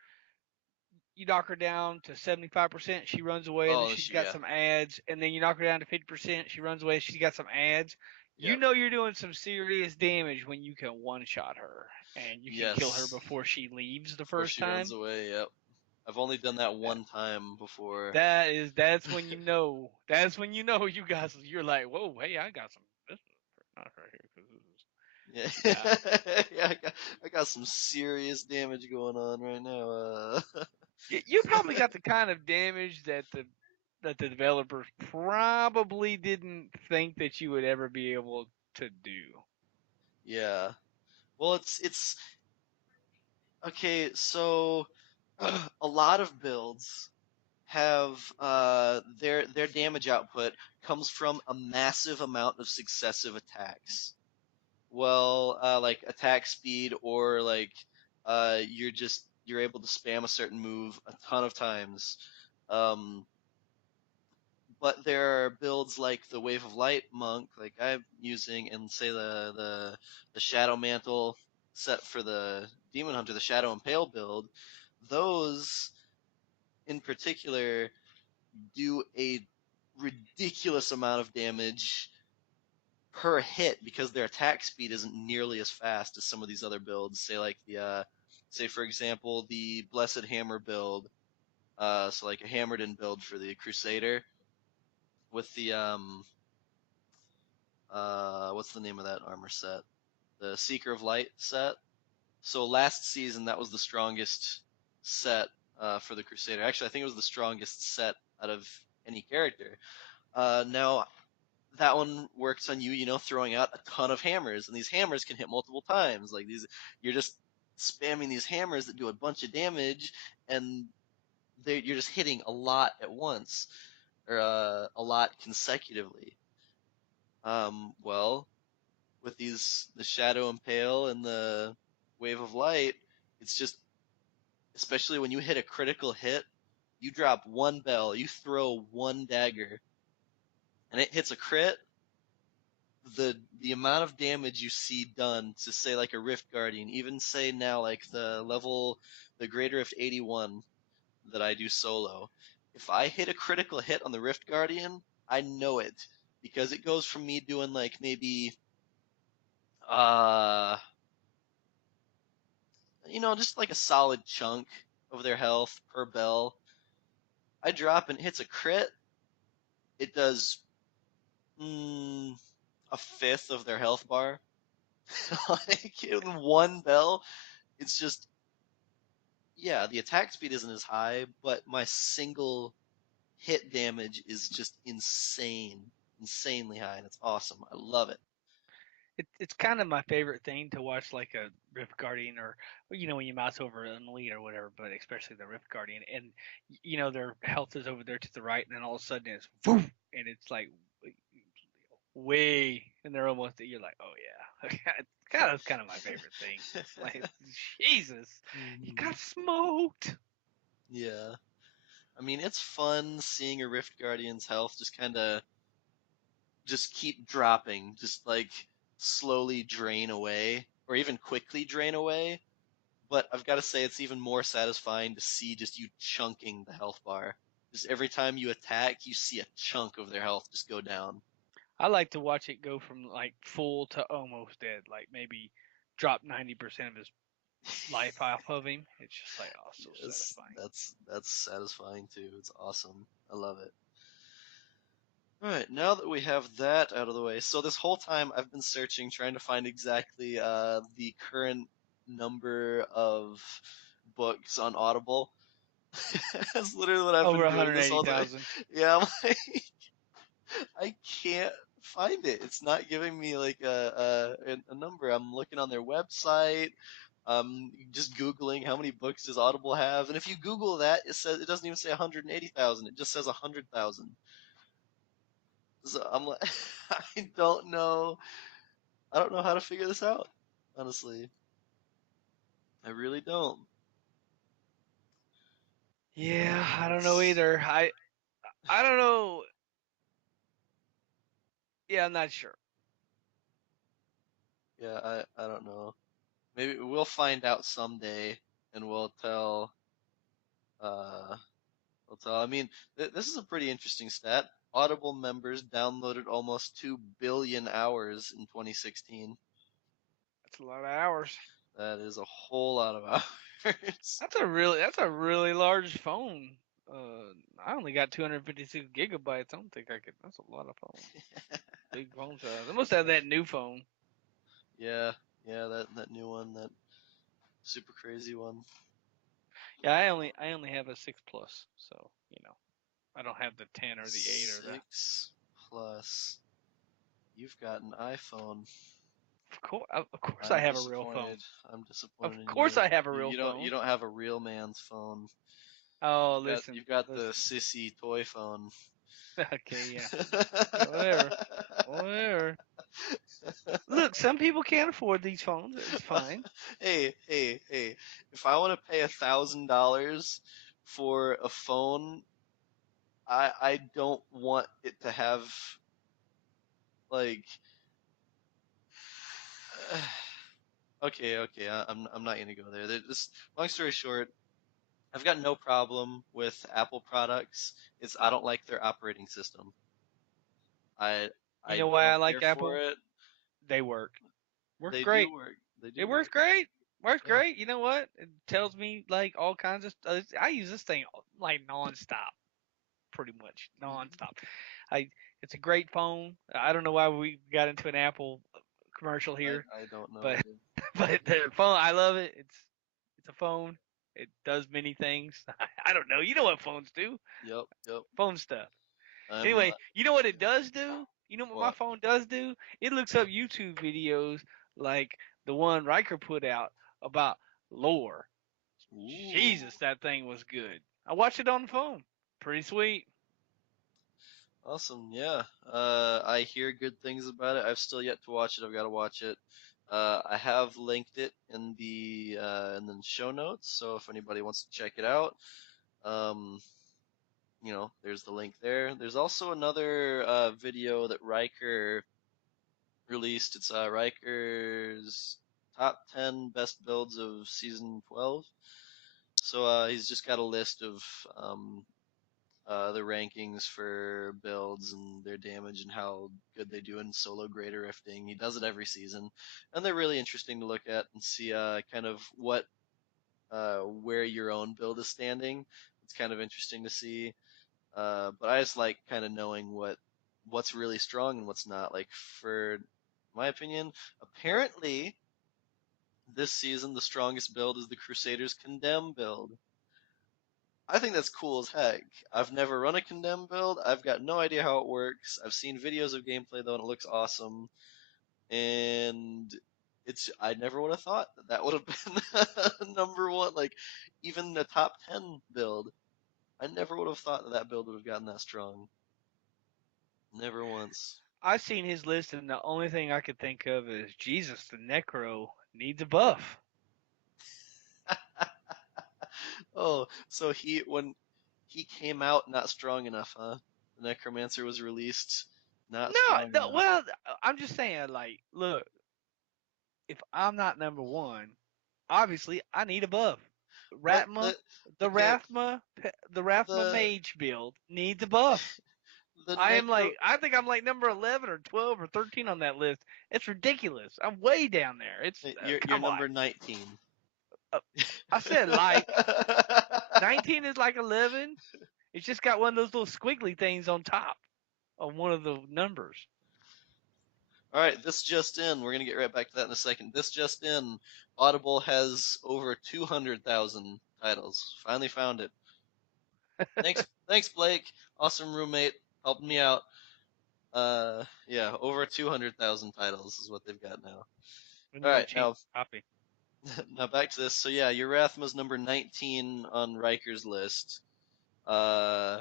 you knock her down to 75%, she runs away, and then oh, she's got yeah, some ads, and then you knock her down to 50%, she runs away, she's got some ads. You yep, know you're doing some serious damage when you can one shot her, and you can kill her yes. before she leaves the Before first she runs time. away, yep. I've only done that That, one time before. that's when you know. That's when you know you guys. You're like, whoa, hey, I got some. This is not right here because Yeah, yeah. yeah, I got some serious damage going on right now. You probably got the kind of damage that the developers probably didn't think that you would ever be able to do. Yeah. Well, it's okay. So a lot of builds have their damage output comes from a massive amount of successive attacks. Well, like attack speed or like you're able to spam a certain move a ton of times. Um, but there are builds like the Wave of Light monk, like I'm using, and say the Shadow Mantle set for the Demon Hunter, the Shadow Impale build. Those in particular do a ridiculous amount of damage per hit because their attack speed isn't nearly as fast as some of these other builds. Say like say for example the Blessed Hammer build, so like a Hammerden build for the Crusader with the what's the name of that armor set? The Seeker of Light set. So last season that was the strongest set for the Crusader. Actually, I think it was the strongest set out of any character. Now that one works on you, throwing out a ton of hammers, and these hammers can hit multiple times. Like these, you're just spamming these hammers that do a bunch of damage, and you're just hitting a lot at once, or a lot consecutively. Well, with the Shadow Impale and the Wave of Light, it's just, especially when you hit a critical hit, you drop one bell, you throw one dagger, and it hits a crit, the amount of damage you see done to say like a Rift Guardian, even say now like the Greater Rift 81 that I do solo, if I hit a critical hit on the Rift Guardian, I know it because it goes from me doing like maybe uh just like a solid chunk of their health per bell. I drop and it hits a crit, it does mm, a fifth of their health bar. Like in one bell, it's just, yeah, the attack speed isn't as high, but my single hit damage is just insanely high, and it's awesome. I love it. It's kind of my favorite thing to watch, like a Rift Guardian, or when you mouse over an elite or whatever, but especially the Rift Guardian, and their health is over there to the right, and then all of a sudden it's woof, and it's like way, and they're almost. You're like, oh yeah, kind of my favorite thing. Like Jesus, you Mhm. got smoked. Yeah, I mean it's fun seeing a Rift Guardian's health just kind of just keep dropping, just like slowly drain away, or even quickly drain away. But I've got to say, it's even more satisfying to see just you chunking the health bar. Just every time you attack, you see a chunk of their health just go down. I like to watch it go from like full to almost dead, like maybe drop 90% of his life off of him. It's just like, oh, so Yes, satisfying. that's satisfying too. It's awesome. I love it. All right, now that we have that out of the way, so this whole time I've been searching, trying to find exactly the current number of books on Audible. That's literally what I've Over been doing this whole time. 180,000. Yeah, I'm like, I can't find it. It's not giving me like a number. I'm looking on their website. Just googling how many books does Audible have, and if you Google that, it doesn't even say 180,000. It just says 100,000. So I'm like, I don't know. I don't know how to figure this out. Honestly, I really don't. Yeah, I don't know It's either. I don't know. Yeah, I'm not sure. yeah, I don't know. Maybe we'll find out someday, and uh we'll tell. I mean, this is a pretty interesting stat. Audible members downloaded almost 2 billion hours in 2016. That's a lot of hours. That is a whole lot of hours. That's a really large phone. I only got 256 gigabytes. I don't think I could. That's a lot of phone. Big phone size. I must have that new phone. Yeah, yeah, that new one, that super crazy one. Yeah, I only have a 6 Plus, so I don't have the 10 or the 8 or the. 6 Plus. You've got an iPhone. Of course, I I'm have a real phone. disappointed. I'm Of disappointed in course, you. I have a You real you don't you phone. don't have a real man's phone. Oh, You've listen, got the listen. sissy toy phone. Okay, yeah, yeah, whatever, whatever. Look, some people can't afford these phones. It's fine. Hey! If I want to pay $1,000 for a phone, I don't want it to have like. Okay. I'm not gonna go there. This long story short, I've got no problem with Apple products. It's I don't like their operating system. I You I know why I don't care like for Apple? it. They work. Works They do great. work. They It do works work. great. Works Yeah. great. You know what? It tells me like all kinds of stuff. I use this thing like nonstop, pretty much Hmm. nonstop. I It's a great phone. I don't know why we got into an Apple commercial I here, I don't know but either. but the phone, I love it. It's a phone. It does many things. I don't know. You know what phones do? Yep. Phone stuff. I'm Anyway, you know what it does do? You know what my what? phone does do? It looks up YouTube videos like the one Riker put out about lore. Ooh. Jesus, that thing was good. I watched it on the phone. Pretty sweet. Awesome. Yeah. I hear good things about it. I've still yet to watch it. I've got to watch it. I have linked it in the show notes, so if anybody wants to check it out, um, there's the link there. There's also another video that Riker released. It's Riker's top 10 best builds of season 12. So he's just got a list of um, the rankings for builds and their damage and how good they do in solo greater rifting. He does it every season, and they're really interesting to look at and see kind of where your own build is standing. It's kind of interesting to see. But I just like kind of knowing what's really strong and what's not. Like for my opinion, apparently this season the strongest build is the Crusaders Condemn build. I think that's cool as heck. I've never run a Condemn build. I've got no idea how it works. I've seen videos of gameplay though, and it looks awesome. And I never would have thought that would have been number one. Like even the top 10 build, I never would have thought that build would have gotten that strong. Never once. I've seen his list, and the only thing I could think of is Jesus, the Necro needs a buff. Oh, so when he came out not strong enough, huh? The Necromancer was released not No, strong no. enough. Well, I'm just saying, like, look, if I'm not number one, obviously I need a buff. But Ratma, okay, The Rathma the mage build needs a buff. the necro I think I'm like number 11 or 12 or 13 on that list. It's ridiculous. I'm way down there. you're Come on. number 19. Uh, I said like 19 is like 11. It's just got one of those little squiggly things on top of one of the numbers. All right, this just in. We're gonna get right back to that in a second. This just in. Audible has over 200,000 titles. Finally found it. Thanks, Blake. Awesome roommate, helping me out. Yeah, over 200,000 titles is what they've got now. We All need to right, change now the copy. Now back to this. So yeah, Urathma's number 19 on Riker's list. Uh,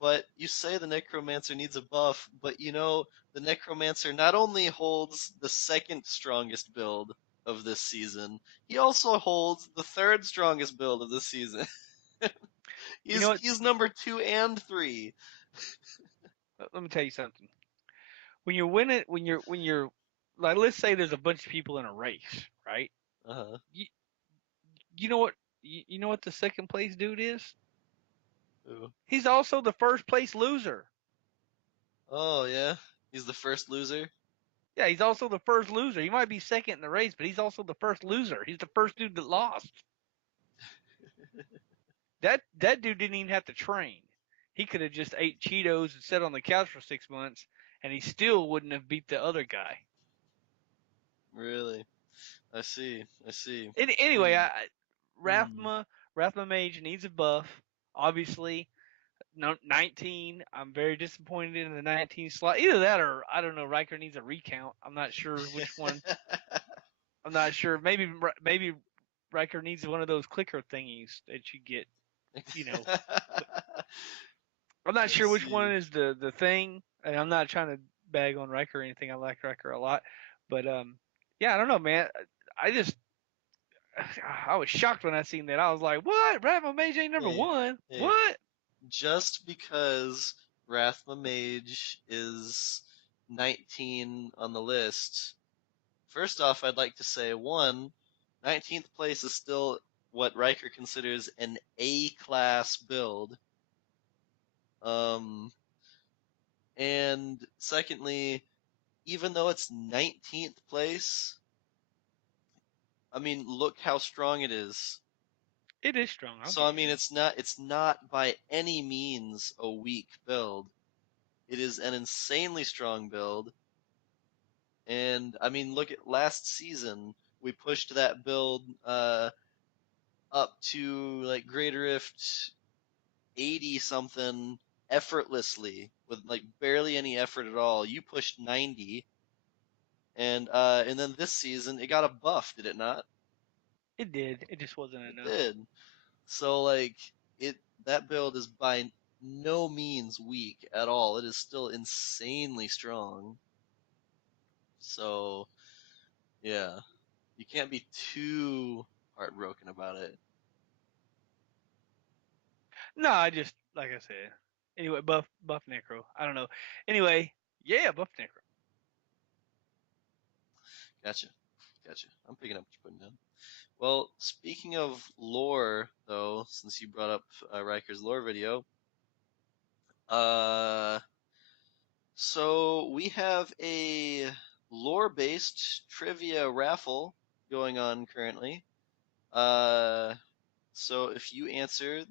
but you say the Necromancer needs a buff, but the Necromancer not only holds the second strongest build of this season, he also holds the third strongest build of this season. You know what? He's number 2 and 3. Let me tell you something. When you're winning, when you're like, let's say there's a bunch of people in a race, right? Uh-huh. You, you know what? You know what the second place dude is? Ooh. He's also the first place loser. Oh yeah, he's the first loser. Yeah, he's also the first loser. He might be second in the race, but he's also the first loser. He's the first dude that lost. That dude didn't even have to train. He could have just ate Cheetos and sat on the couch for 6 months, and he still wouldn't have beat the other guy. Really? I see. I see. Anyway, Hmm. Hmm. Rathma Mage needs a buff. Obviously, no, 19. I'm very disappointed in the 19 slot. Either that or I don't know. Riker needs a recount. I'm not sure which one. I'm not sure. Maybe Riker needs one of those clicker thingies that you get. You know, I'm not I sure which see. one is the thing, and I'm not trying to bag on Riker or anything. I like Riker a lot, but yeah, I don't know, man. I just I was shocked when I seen that. I was like, what? Raffle Mage ain't number Hey, one? hey, What? just because Rathma Mage is 19 on the list, first off, I'd like to say, one, 19th place is still what Riker considers an A-class build. Um, and secondly, even though it's 19th place, I mean, look how strong it is. It is strong. I'll So give I you mean, that. it's not by any means a weak build. It is an insanely strong build. And I mean, look at last season. We pushed that build up to like Greater Rift 80 something effortlessly with like barely any effort at all. You pushed 90, and then this season it got a buff, did it not? It did. It just wasn't It enough. did. So like it that build is by no means weak at all. It is still insanely strong. So yeah, you can't be too heartbroken about it. No, I just like I said. Anyway, buff Necro. I don't know. Anyway, yeah, buff Necro. Gotcha, gotcha. I'm picking up what you're putting down. Well, speaking of lore, though, since you brought up Riker's lore video, uh, so we have a lore-based trivia raffle going on currently. Uh, so if you answer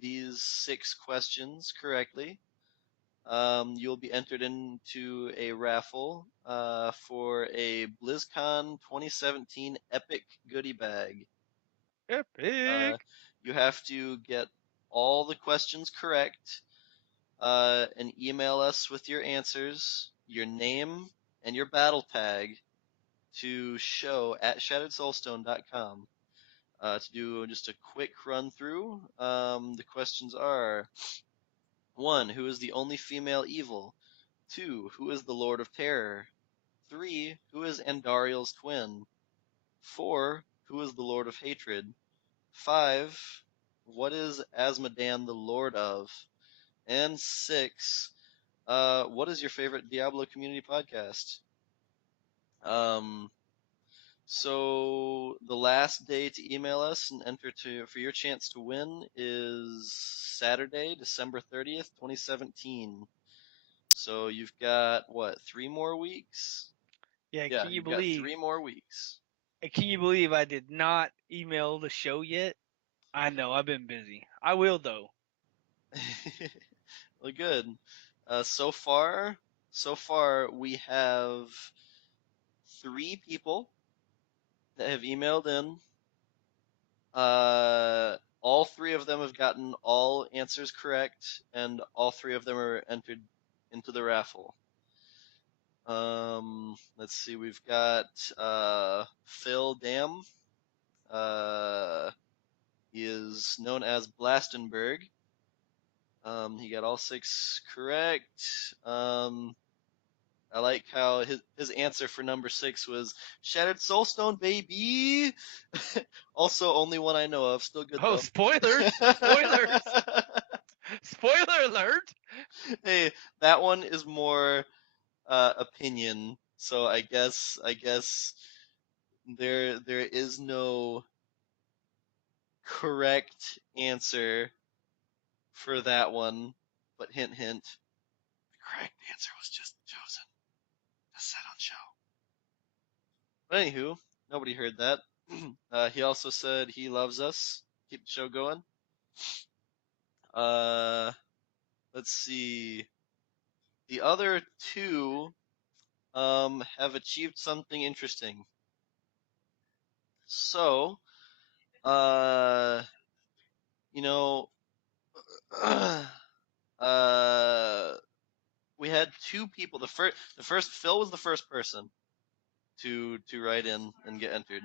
these 6 questions correctly, you'll be entered into a raffle for a BlizzCon 2017 Epic Goodie Bag. Uh, Epic. you have to get all the questions correct and email us with your answers, your name, and your battle tag to show@shatteredsoulstone.com. To do just a quick run through, the questions are: 1. Who is the only female evil? 2. Who is the Lord of Terror? 3. Who is Andariel's twin? 4. Who is the Lord of Hatred? 5. What is Azmodan the Lord of? And 6. What is your favorite Diablo Community Podcast? Um, so the last day to email us and enter for your chance to win is Saturday, December 30th, 2017. So you've got what, 3 more weeks? Yeah, Yeah, you've got 3 more weeks. can you believe I did not email the show yet? I know, I've been busy. I will though. Well, good. So far we have 3 people that have emailed in. All 3 of them have gotten all answers correct, and all 3 of them are entered into the raffle. Let's see. We've got Phil Dam. He is known as Blastenberg. He got all 6 correct. I like how his answer for number 6 was Shattered Soulstone, baby. Also, only one I know of. Still good Oh, though. spoilers! Spoilers! Spoiler alert! Hey, that one is more opinion. So I guess there is no correct answer for that one. But hint hint, the correct answer was just chosen to set on show. But anywho, nobody heard that. He also said he loves us. Keep the show going. Uh, let's see. The other 2 have achieved something interesting. So, uh, you know, uh, we had 2 people. The first Phil was the first person to write in and get entered.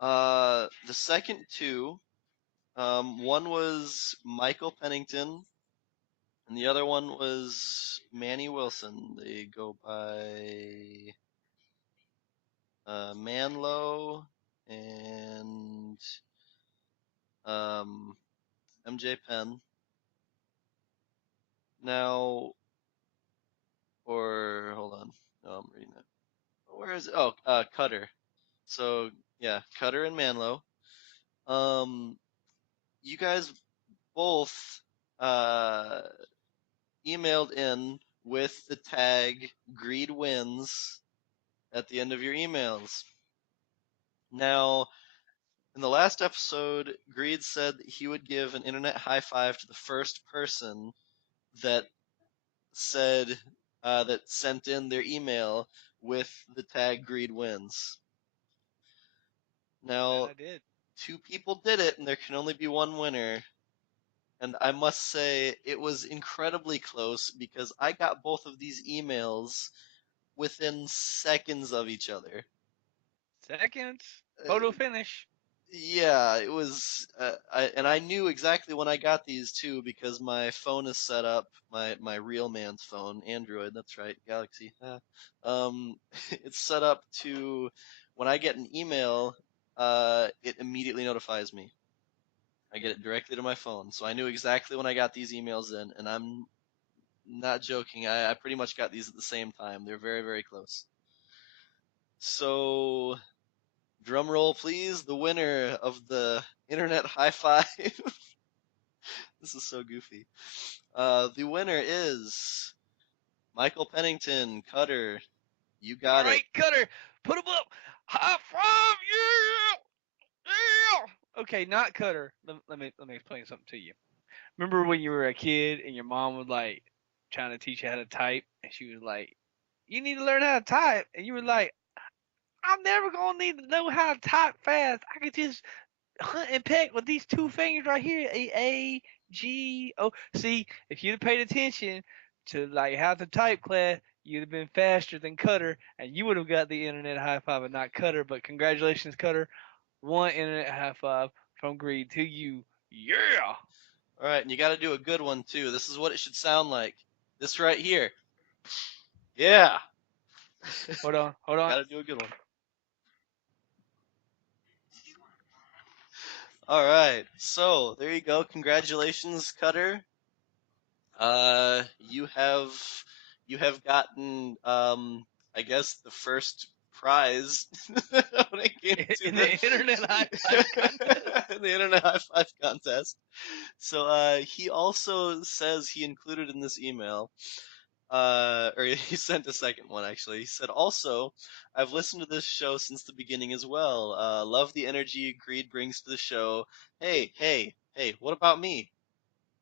The second 2, one was Michael Pennington, and the other one was Manny Wilson. They go by Manlow and um, MJ Penn. Now, or hold on, no, I'm reading it. Where is it? Oh, Cutter. So yeah, Cutter and Manlow. Um, you guys both uh emailed in with the tag Greed Wins at the end of your emails. Now, in the last episode, Greed said that he would give an internet high five to the first person that said that sent in their email with the tag Greed Wins. That Now, I did. 2 people did it, and there can only be one winner. And I must say, it was incredibly close because I got both of these emails within seconds of each other. Seconds. Uh, Photo finish. yeah, it was. I knew exactly when I got these too because my phone is set up. My real man's phone, Android. That's right, Galaxy. It's set up to when I get an email, it immediately notifies me. I get it directly to my phone, so I knew exactly when I got these emails in, and I'm not joking. I pretty much got these at the same time. They're very, very close. So, drum roll, please. The winner of the internet high five. This is so goofy. The winner is Michael Pennington. Cutter, you All got it. right, Cutter, put him up. High five, yeah, yeah. Okay, not Cutter. Let me explain something to you. Remember when you were a kid and your mom was like trying to teach you how to type, and she was like, "You need to learn how to type," and you were like, "I'm never gonna need to know how to type fast. I could just hunt and peck with these 2 fingers right here. A G O. See, if you'd have paid attention to like how to type class, you'd have been faster than Cutter, and you would have got the internet high five and not Cutter. But congratulations, Cutter. One internet high five from Greed to you. Yeah. All right, and you got to do a good one too. This is what it should sound like. This right here. Yeah. Hold on. Hold on. Got to do a good one. All right. So there you go. Congratulations, Cutter. You have gotten I guess the first prize when it came to In the internet high five contest. the internet high five contest. So he also says he included in this email or he sent a second one actually. He said also, I've listened to this show since the beginning as well. Love the energy Greed brings to the show. Hey, what about me?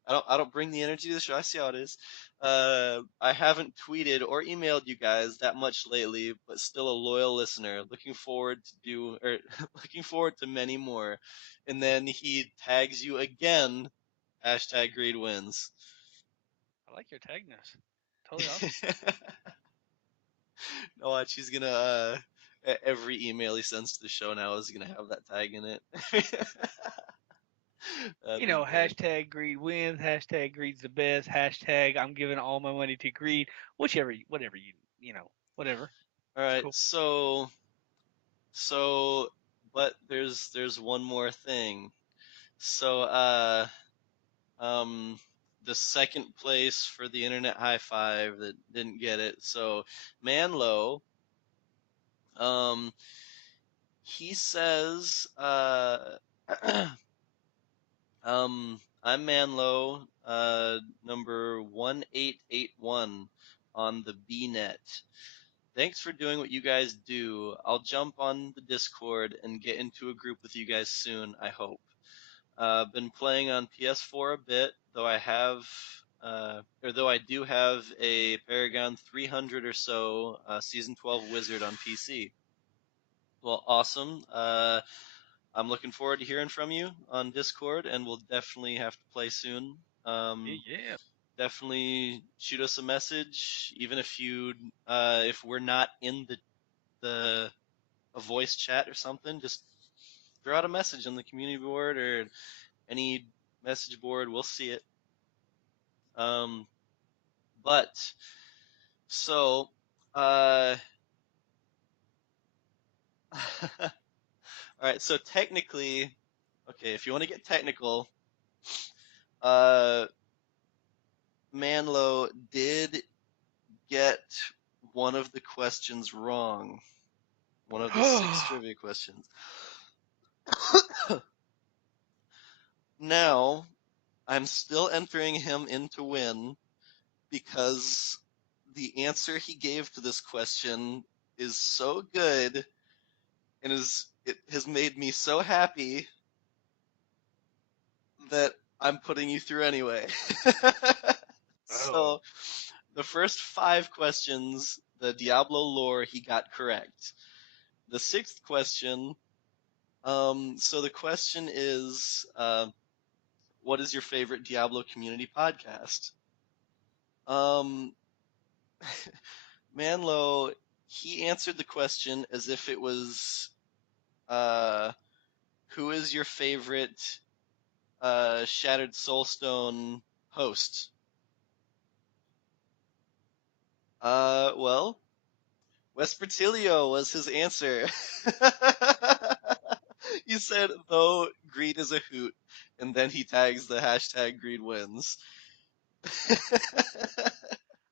I don't bring the energy to the show. I see how it is. I haven't tweeted or emailed you guys that much lately, but still a loyal listener. Looking forward to many more. And then he tags you again. Hashtag Greed wins. I like your tagness. Totally awesome. No, watch, he's gonna every email he sends to the show now is gonna have that tag in it. That'd You be know, good. hashtag greed wins, hashtag greed's the best, hashtag I'm giving all my money to greed, whatever whatever. All It's right, cool. so, but there's one more thing. So, um, the second place for the Internet High Five that didn't get it. So, Manlow, um, he says, I'm Manlow, number 1881 on the BNet. Thanks for doing what you guys do. I'll jump on the Discord and get into a group with you guys soon, I hope. Been playing on PS4 a bit, though I do have a Paragon 300 or so Season 12 Wizard on PC. Well, awesome. I'm looking forward to hearing from you on Discord, and we'll definitely have to play soon. Yeah, Um, yeah. Definitely shoot us a message, even if we're not in the a voice chat or something. Just throw out a message on the community board or any message board. We'll see it. Um, but so, uh, all right. So technically, okay, if you want to get technical, uh, Manlo did get one of the questions wrong. One of the six trivia questions. Now, I'm still entering him in to win because the answer he gave to this question is so good and it has made me so happy that I'm putting you through anyway. Oh. So, the first five questions, the Diablo lore, he got correct. The sixth question, so the question is, what is your favorite Diablo Community Podcast? Um, Manlo, he answered the question as if it was, uh, who is your favorite Shattered Soulstone host? Well, Vespertilio was his answer. He said, though greed is a hoot, and then he tags the hashtag greed wins.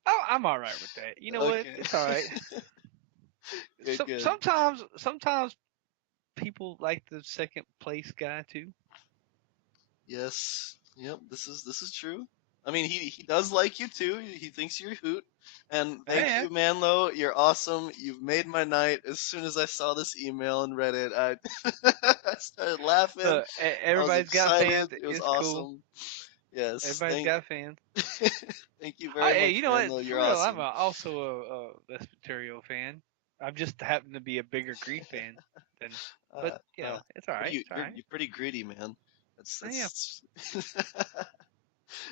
Oh, I'm all right with that. You know what? Okay. It's all right. Good, good. Sometimes people like the second place guy too. Yes. Yep, this is true. I mean, he does like you too. He thinks you're a hoot. And thank Yeah. you, Manlo. You're awesome. You've made my night. As soon as I saw this email and read it, I I started laughing. Look, I was everybody's got excited. fans. It was It's cool. awesome. Yes. Everybody's got fans. Thank you very Hey, much, you know what? Manlo. For You're real, I'm awesome. also a Vesperio fan. I'm just happen to be a bigger Greed fan than. But Uh, you know, uh, it's all what are right. you? It's all right. You're pretty greedy, man. Yeah, That's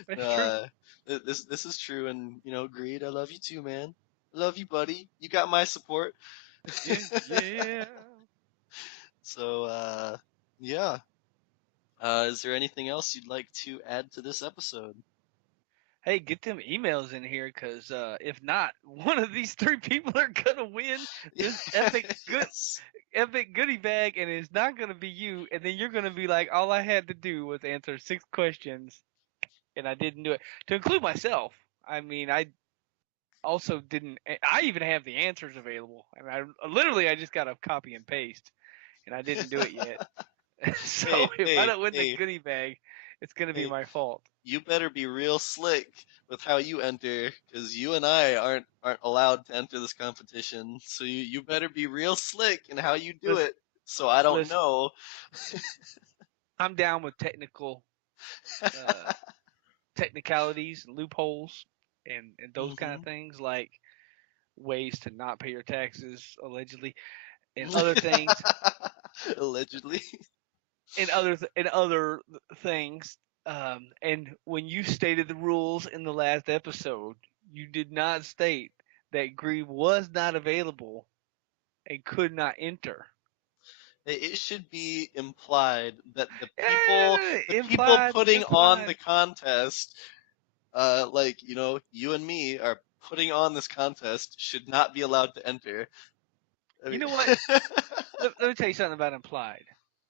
that's true. uh, this is true, and greed. I love you too, man. I love you, buddy. You got my support. Yeah, yeah. So, yeah. Is there anything else you'd like to add to this episode? Hey, get them emails in here, cause if not, one of these three people are gonna win this Yes. epic goodie bag, and it's not gonna be you. And then you're gonna be like, all I had to do was answer 6 questions, and I didn't do it. To include myself, I mean, I also didn't. I even have the answers available, and I just got to copy and paste, and I didn't do it yet. So Hey, if I hey, don't win the hey, goodie bag, it's gonna be hey. my fault. You better be real slick with how you enter, because you and I aren't allowed to enter this competition. So you better be real slick in how you do Listen, it, so I don't listen. know. I'm down with uh, technicalities and loopholes and those kind of Hmm. things, like ways to not pay your taxes allegedly, and other things, Allegedly. and other things. And when you stated the rules in the last episode, you did not state that Greed was not available and could not enter. It should be implied that the people Implied, putting on the implied. contest, like you and me are putting on this contest, should not be allowed to enter. I You mean, know what? Let me tell you something about implied.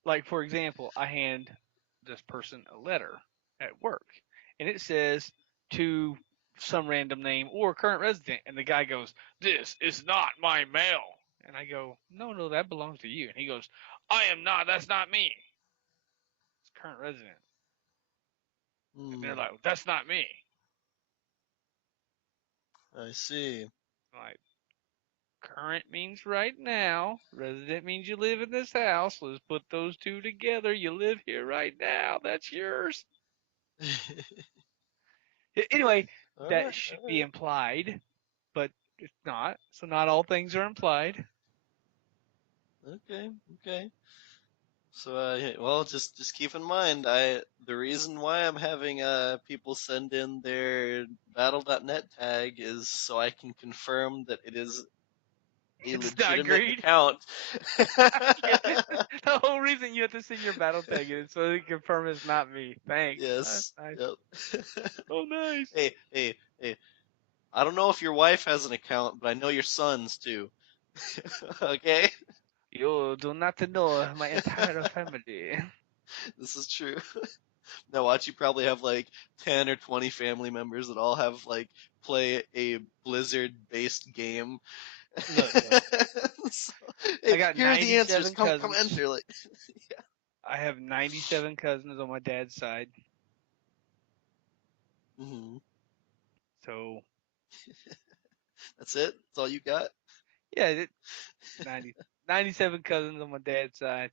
Like, for example, I hand this person a letter at work, and it says to some random name or current resident, and the guy goes, "This is not my mail." And I go, "No, no, that belongs to you." And he goes, "I am not. That's not me. It's current resident." And they're hmm, like, "That's not me." I see. I'm like, current means right now. Resident means you live in this house. Let's put those two together. You live here right now. That's yours. Anyway, All that right, should all be right. implied, but it's not. So not all things are implied. Okay, okay. So, well, just keep in mind, the reason why I'm having people send in their battle.net tag is so I can confirm that it is a It's not legitimate greed. account. The whole reason you have to send your battle tag is so they confirm it's not me. Thanks. That's Yes. nice. Yep. Oh, nice. Hey. I don't know if your wife has an account, but I know your sons too. Okay? You do not know my entire family. This is true. Now watch, you probably have like 10 or 20 family members that all have like play a Blizzard based game. Look. So, I hey, got here are the answers. 97 Come cousins. enter. Like, I have 97 cousins on my dad's side. hmm, So, that's it. That's all you got. yeah, 90, 97 cousins on my dad's side.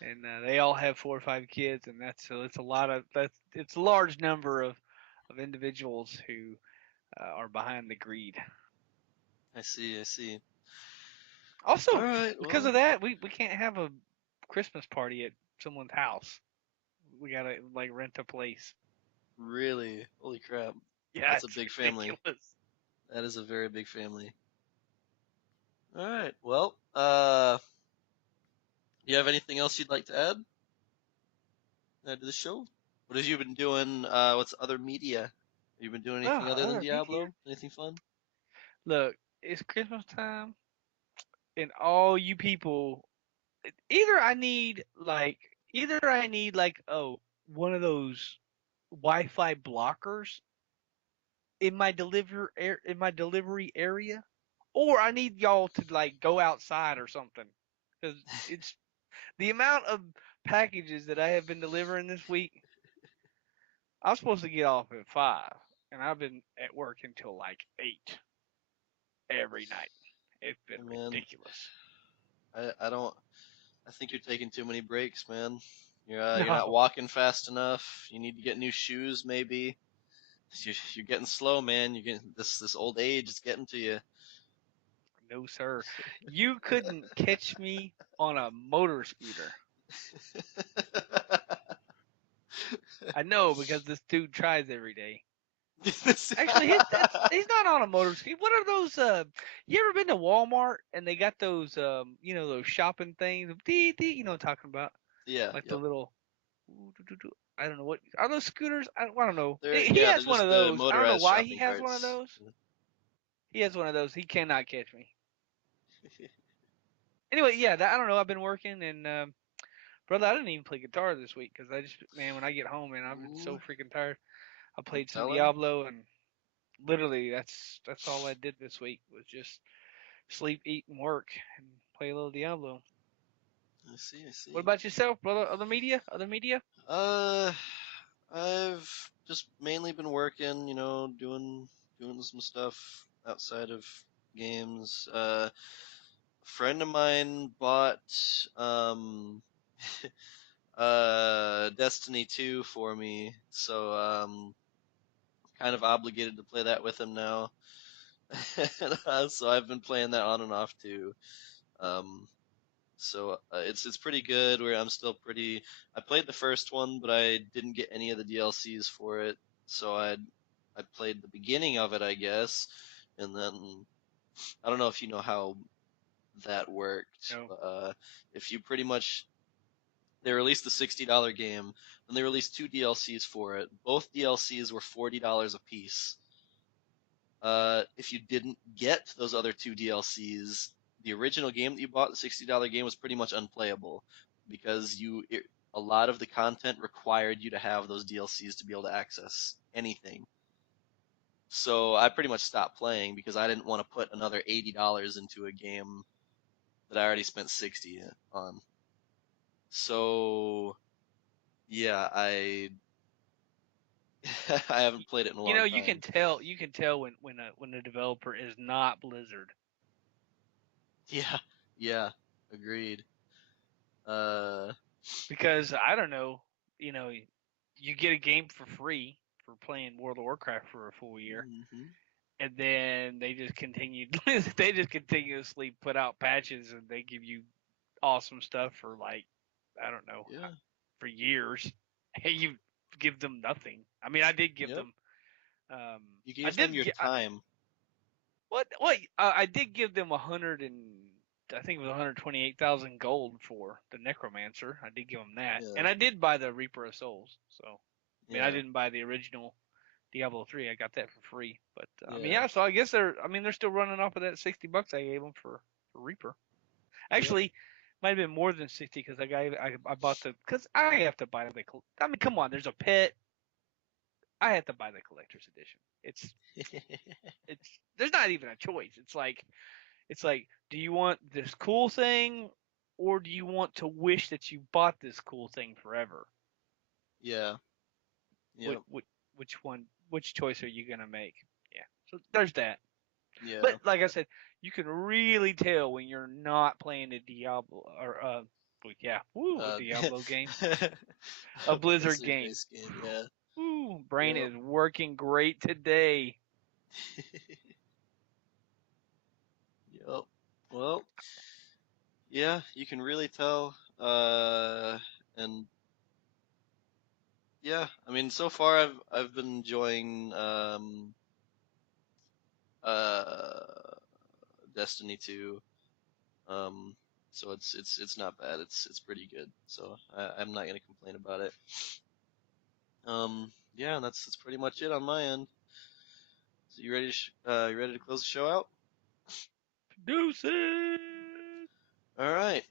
And they all have 4 or 5 kids, and that's so it's a lot of that's it's a large number of individuals who are behind the greed. I see. I see. All Also, right. because Well, of that, we can't have a Christmas party at someone's house. We gotta like rent a place. really, holy crap. Yeah, That's a it's big family. ridiculous. That is a very big family. All right. Well, you have anything else you'd like to add to the show? What have you been doing? What's other media? Have you been doing anything Oh, other than other media. Diablo? Anything fun? Look, it's Christmas time, and all you people, either I need like oh one of those Wi-Fi blockers in my delivery area, or I need y'all to like go outside or something because it's the amount of packages that I have been delivering this week. I'm supposed to get off at 5, and I've been at work until like 8 every night. It's been Hey, man, ridiculous. I don't. I think you're taking too many breaks, man. You're not No, walking fast enough. You need to get new shoes, maybe. You're getting slow, man. You're getting this old age is getting to you. no, sir. You couldn't catch me on a motor scooter. I know because this dude tries every day. Actually, he's not on a motor scooter. What are those? You ever been to Walmart and they got those those shopping things? You know what I'm talking about? Yeah, Like the yep. little. I don't know what are those scooters. I don't know. They're He yeah, they're has one just of the those. I don't know motorized why he shopping has one of carts. those. He has one of those. He cannot catch me. Anyway, yeah, I don't know. I've been working and brother, I didn't even play guitar this week because I just man, when I get home, man, I've been so Ooh, freaking tired. I I'm played some telling. Diablo and literally that's all I did this week was just sleep, eat, and work and play a little Diablo. I see, I What see. about yourself, brother? Other media? Other media? Uh, I've just mainly been working, doing some stuff outside of games. A friend of mine bought um Destiny 2 for me, so kind of obligated to play that with him now. So I've been playing that on and off too. Um, so it's pretty good. Where I'm still pretty. I played the first one, but I didn't get any of the DLCs for it. So I played the beginning of it, I guess, and then I don't know if you know how that worked. No. If you pretty much they released the $60 game, and they released 2 DLCs for it. Both DLCs were $40 a piece. If you didn't get those other 2 DLCs, the original game that you bought, the $60 game, was pretty much unplayable because a lot of the content required you to have those DLCs to be able to access anything. So I pretty much stopped playing because I didn't want to put another $80 into a game that I already spent 60 on. So yeah, I I haven't played it in a You long know, you can time. tell. You can tell when a developer is not Blizzard. Yeah, yeah, agreed. Uh, Because I don't know. You know, you get a game for free for playing World of Warcraft for a full year, hmm and then they just continued. They just continuously put out patches, and they give you awesome stuff for like I don't know Yeah, for years. And you give them nothing. I mean, I did give yep. them. You I gave them did your get time. what I did give them 100 and I think it was 128,000 gold for the Necromancer. I did give them that, Yeah, and I did buy the Reaper of Souls. So I mean, I yeah, didn't buy the original Diablo 3. I got that for free. But I mean, yeah, yeah. So I guess they're still running off of that $60 I gave them for Reaper. yep, Actually, might have been more than 60 because I bought because I have to buy the. I mean, come on, there's a pet. I have to buy the collector's edition. It's there's not even a choice. It's like, do you want this cool thing, or do you want to wish that you bought this cool thing forever? yeah, Which yep, which one? Which choice are you gonna make? Yeah. So there's that. But yeah. like I said, you can really tell when you're not playing a Diablo or a Uh, Diablo game, a Blizzard game. Blizzard-based game. Yeah, Brain yep. is working great today. Yep. Well, yeah, you can really tell. And yeah, I mean, so far I've been enjoying uh Destiny 2. Um, so it's not bad. It's pretty good. So I'm not gonna complain about it. Yeah, and that's pretty much it on my end. So you ready to close the show out? Deuces. All right.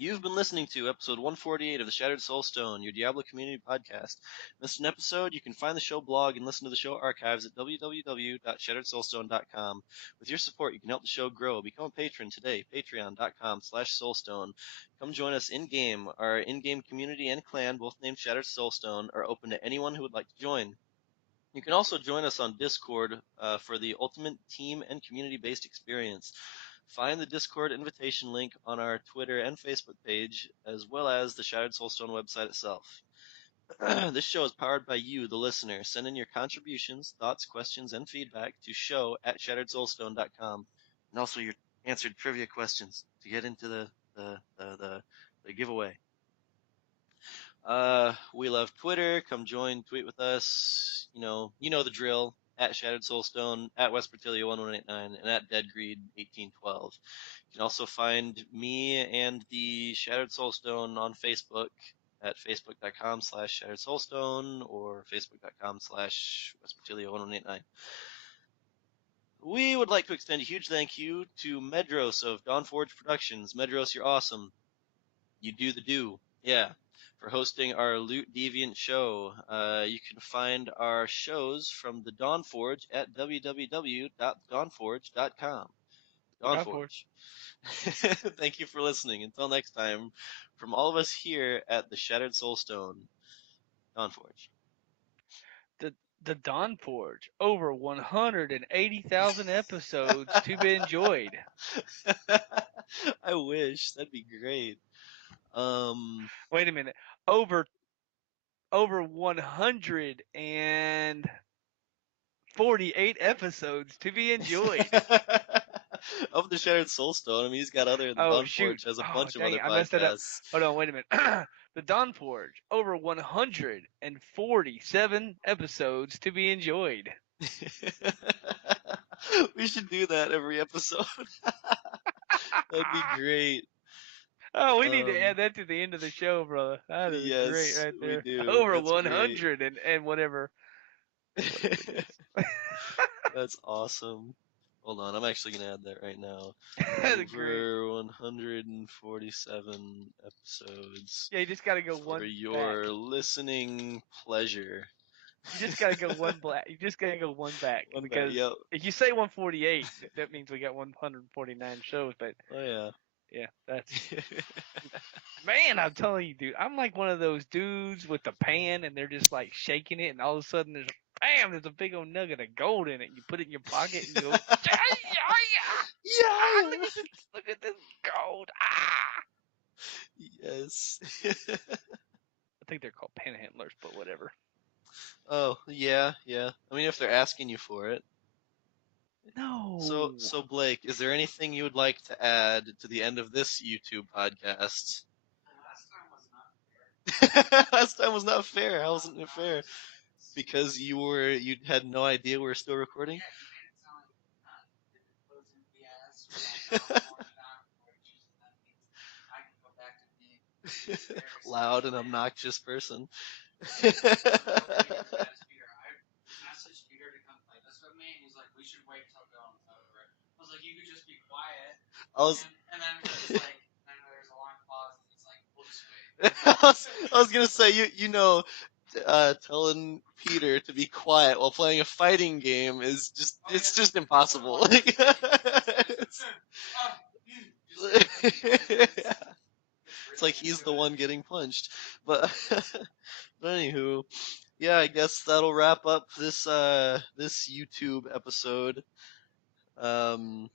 You've been listening to episode 148 of the Shattered Soulstone, your Diablo Community Podcast. Missed an episode? You can find the show blog and listen to the show archives at www.shatteredsoulstone.com. With your support, you can help the show grow. Become a patron today, patreon.com/soulstone. Come join us in-game. Our in-game community and clan, both named Shattered Soulstone, are open to anyone who would like to join. You can also join us on Discord for the ultimate team and community-based experience. Find the Discord invitation link on our Twitter and Facebook page, as well as the Shattered Soulstone website itself. This show is powered by you, the listener. Send in your contributions, thoughts, questions, and feedback to show@shatteredsoulstone.com, and also your answered trivia questions to get into the giveaway. We love Twitter. Come join, tweet with us. You know the drill. At Shattered Soulstone, at Westpertilia1189, and at Deadgreed1812. You can also find me and the Shattered Soulstone on Facebook at facebook.com/Shattered Soulstone or facebook.com/Westpertilia1189. We would like to extend a huge thank you to Medros of Dawnforge Productions. Medros, you're awesome. You do the do. Yeah. For hosting our Loot Deviant show. You can find our shows from the Dawnforge at www.dawnforge.com. Go for it. Dawnforge. Thank you for listening. Until next time, from all of us here at the Shattered Soulstone, Dawnforge. the the Dawn Forge, over 180,000 episodes to be enjoyed. I wish that'd be great. Um, Wait a minute, over 148 episodes to be enjoyed. of the Shattered Soulstone. I mean, he's got other. The Oh shoot! Dawnforge has a Oh bunch of dang other it! I messed that up. podcasts. Hold on, wait a minute. The Dawn Forge, over 147 episodes to be enjoyed. We should do that every episode. That'd be great. Oh, we need to add that to the end of the show, brother. That is great Yes, right we there. do. Over That's great. 100 and whatever it is. That's awesome. Hold on, I'm actually gonna add that right now. That's great. Over 147 episodes Yeah, you just got to go for one back. your listening pleasure. You just got to go one black. You just got to go one back One back, because yep. if you say 148, that means we got 149 shows. But Oh yeah. yeah, that's man. I'm telling you, dude. I'm like one of those dudes with the pan, and they're just like shaking it, and all of a sudden there's bam, there's a big old nugget of gold in it. And you put it in your pocket, and you go, Yeah. look at this gold. Ah. Yes. I think they're called panhandlers, but whatever. Oh, yeah, yeah. I mean, if they're asking you for it. No. So Blake, is there anything you would like to add to the end of this YouTube podcast? Last time was not fair. How wasn't it fair? Because you had no idea we were still recording? Loud and obnoxious person. I was, I was gonna say telling Peter to be quiet while playing a fighting game is it's just impossible. It's like he's the one getting punched. But but anywho, yeah, I guess that'll wrap up this YouTube episode. Um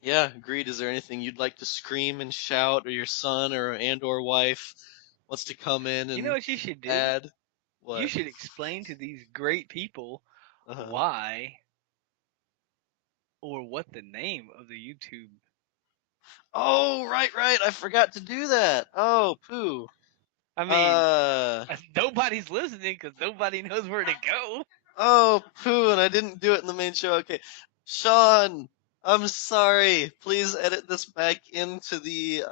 yeah, agreed. Is there anything you'd like to scream and shout, or your son or wife wants to come in You know and what you should do? add? You What? should explain to these great people Uh-huh. why or what the name of the YouTube. Oh, right. I forgot to do that. Oh, poo. I mean, Uh, nobody's listening because nobody knows where to go. oh, poo, and I didn't do it in the main show. Okay. Sean, I'm sorry. Please edit this back into the,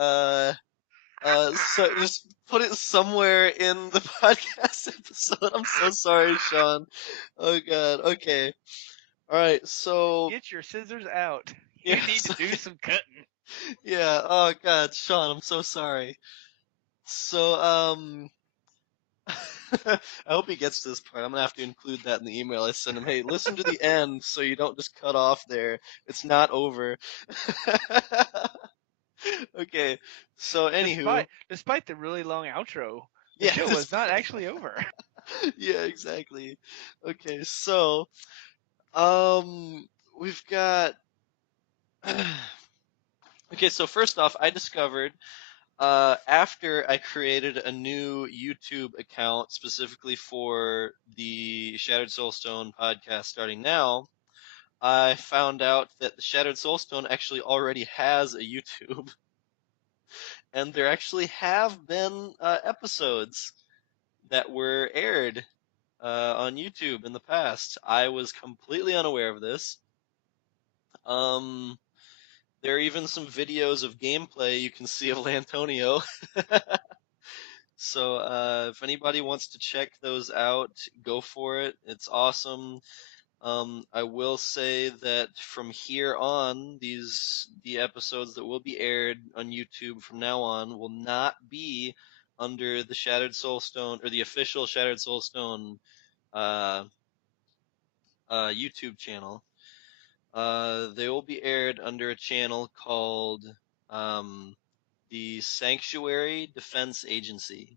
so just put it somewhere in the podcast episode. I'm so sorry, Sean. Oh, God. Okay. All right. So, Get your scissors out. You yeah. need to do some cutting. Yeah. Oh, God. Sean, I'm so sorry. So, I hope he gets to this part. I'm gonna have to include that in the email I send him. Hey, listen to the end so you don't just cut off there. It's not over. Okay. So anywho, Despite the really long outro, the yeah, show was not actually over. yeah, exactly. Okay, so um, we've got. Okay, so first off, I discovered after I created a new YouTube account specifically for the Shattered Soulstone podcast starting now, I found out that the Shattered Soulstone actually already has a YouTube, and there actually have been episodes that were aired on YouTube in the past. I was completely unaware of this. Um, there are even some videos of gameplay you can see of Lantonio. So if anybody wants to check those out, go for it. It's awesome. I will say that from here on, the episodes that will be aired on YouTube from now on will not be under the Shattered Soulstone or the official Shattered Soulstone uh, YouTube channel. They will be aired under a channel called um, the Sanctuary Defense Agency.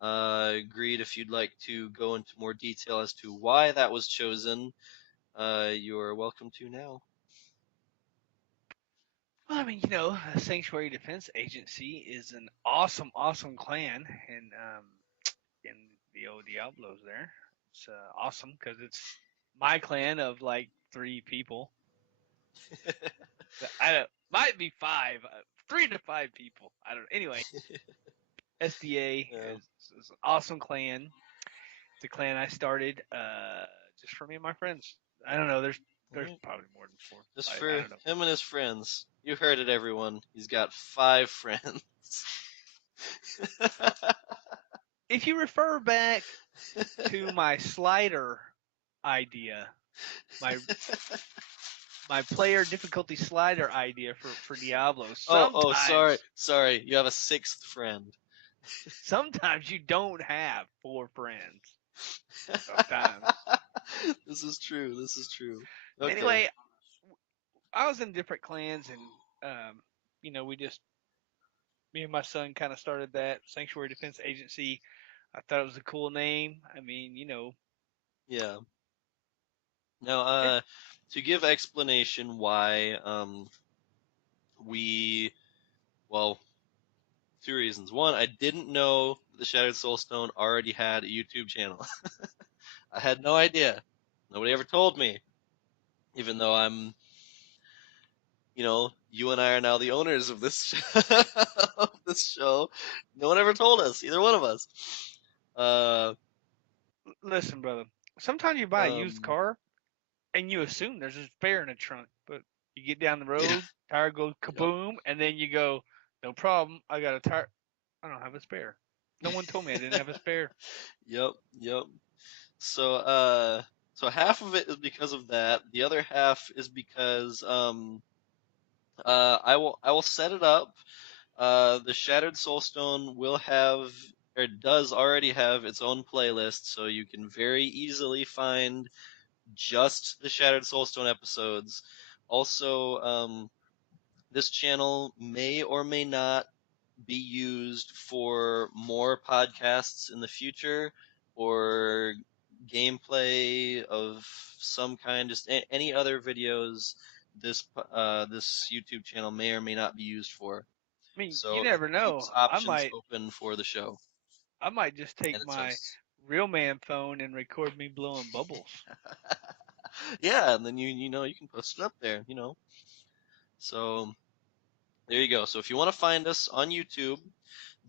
Agreed. If you'd like to go into more detail as to why that was chosen, you're welcome to now. Well, I mean, the Sanctuary Defense Agency is an awesome, awesome clan in the old Diablos there. It's awesome because it's my clan of like 3 people. I don't, might be 5, 3 to 5 people. I don't. Anyway, SDA Yeah. is an awesome clan. It's a clan I started just for me and my friends. I don't know. There's There's probably more than 4. Just I for don't know. him and his friends. You heard it, everyone. He's got 5 friends. If you refer back to my slider idea, my my player difficulty slider idea for Diablo, sorry. You have a 6th friend. sometimes you don't have 4 friends. Sometimes. This is true. Okay. Anyway, I was in different clans, and we just me and my son kind of started that Sanctuary Defense Agency. I thought it was a cool name. I mean, Yeah. Now, it, to give explanation why we, well, 2 reasons. One, I didn't know the Shattered Soulstone already had a YouTube channel. I had no idea. Nobody ever told me. Even though you and I are now the owners of this of this show. No one ever told us, either one of us. Uh, listen, brother. Sometimes you buy a used um, car and you assume there's a spare in the trunk, but you get down the yeah, road, tire goes yep, kaboom, and then you go, no problem. I got a tire. I don't have a spare. No one told me I didn't have a spare. yep. So, so half of it is because of that. The other half is because I will set it up. The Shattered Soulstone will have, or does already have, its own playlist, so you can very easily find just the Shattered Soulstone episodes. Also, this channel may or may not be used for more podcasts in the future, or gameplay of some kind, just any other videos this YouTube channel may or may not be used for. I mean, you So it never know. keeps options open for the show I might just and take its my hosts. real man phone and record me blowing bubbles. Yeah, and then you can post it up there, So there you go. So if you want to find us on YouTube,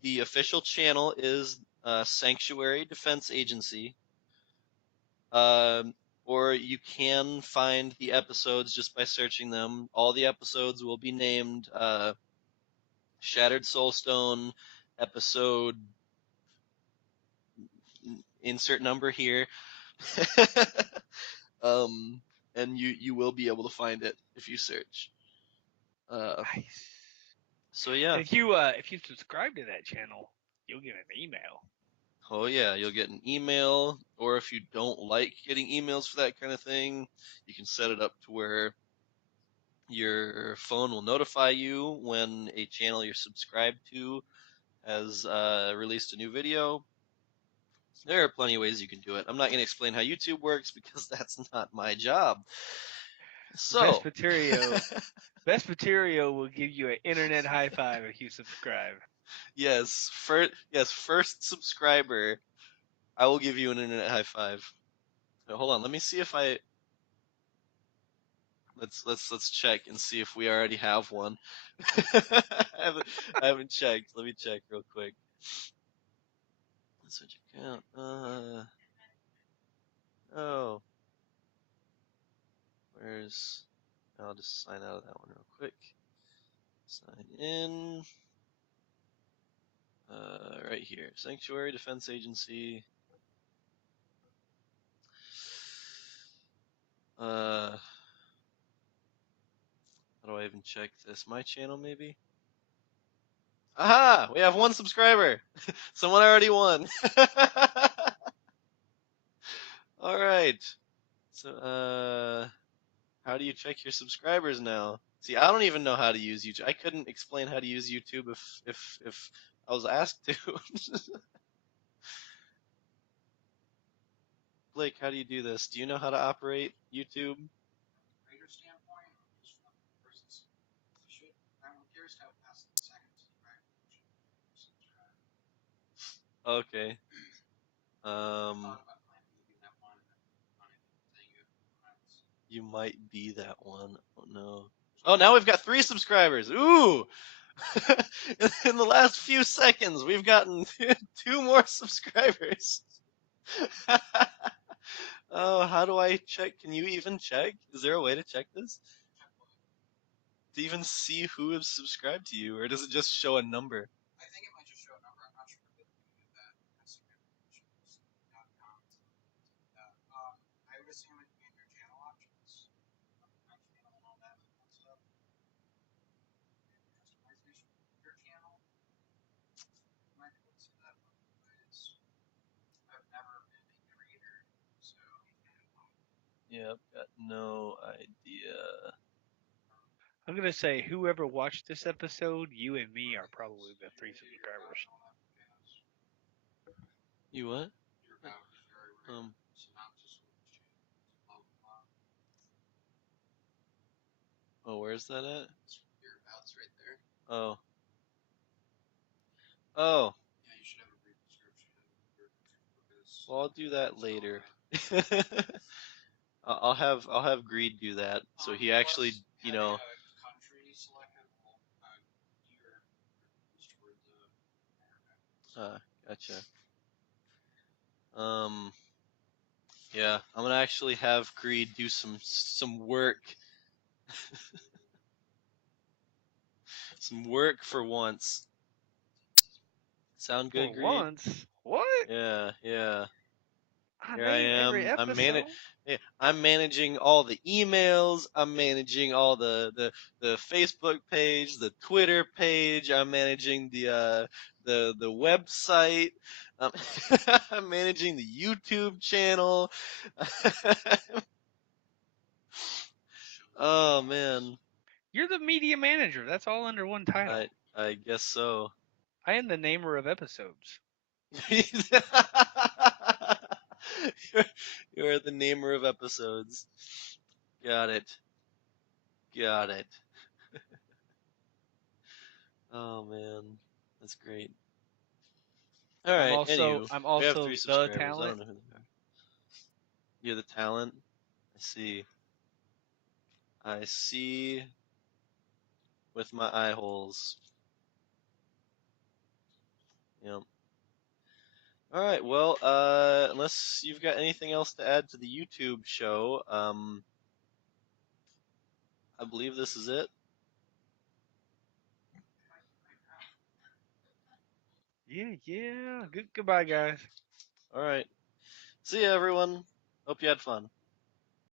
the official channel is Sanctuary Defense Agency. Or you can find the episodes just by searching them. All the episodes will be named Shattered Soulstone episode insert number here. um, and you will be able to find it if you search. Nice. So yeah. And if you subscribe to that channel, you'll get an email. Oh yeah, you'll get an email, or if you don't like getting emails for that kind of thing, you can set it up to where your phone will notify you when a channel you're subscribed to has released a new video. There are plenty of ways you can do it. I'm not going to explain how YouTube works because that's not my job. So, Vesperio will give you an internet high five if you subscribe. yes, first subscriber, I will give you an internet high five. Now, hold on, let me see if let's check and see if we already have one. I haven't checked. Let me check real quick. Switch account. Oh, where's? I'll just sign out of that one real quick. Sign in. Right here, Sanctuary Defense Agency. How do I even check this? My channel, maybe? Aha! We have 1 subscriber! Someone already won! Alright. So, how do you check your subscribers now? See, I don't even know how to use YouTube. I couldn't explain how to use YouTube if I was asked to. Blake, how do you do this? Do you know how to operate YouTube? Okay. Um, you might be that one. Oh no. Oh, now we've got 3 subscribers. Ooh! In the last few seconds, we've gotten 2 more subscribers. Oh, how do I check? Can you even check? Is there a way to check this? To even see who has subscribed to you, or does it just show a number? Yeah, I've got no idea. I'm gonna say whoever watched this episode, you and me are probably the three subscribers. You what? Um. Oh, where's that at? Oh. Oh. Well, I'll do that later. I'll have Greed do that. So he actually, you know. Gotcha. Um. Yeah, I'm gonna actually have Greed do some work, some work for once. Sound For good, Greed? once, what? Yeah, yeah. I Here I name every am. episode. Yeah, I'm managing all the emails. I'm managing all the Facebook page, the Twitter page. I'm managing the website. Um, I'm managing the YouTube channel. Oh man, You're the media manager. That's all under one title. I I guess so. I am the namer of episodes. you're, you're the namer of episodes. Got it. Got it. Oh man, that's great. All I'm right. also Anywho, I'm we have also 3 the subscribers. I talent. don't know who they are. You're the talent. I see. I see with my eye holes. Yep. All right. Well, unless you've got anything else to add to the YouTube show, I believe this is it. Yeah, yeah. Goodbye, guys. All right. See ya, everyone. Hope you had fun.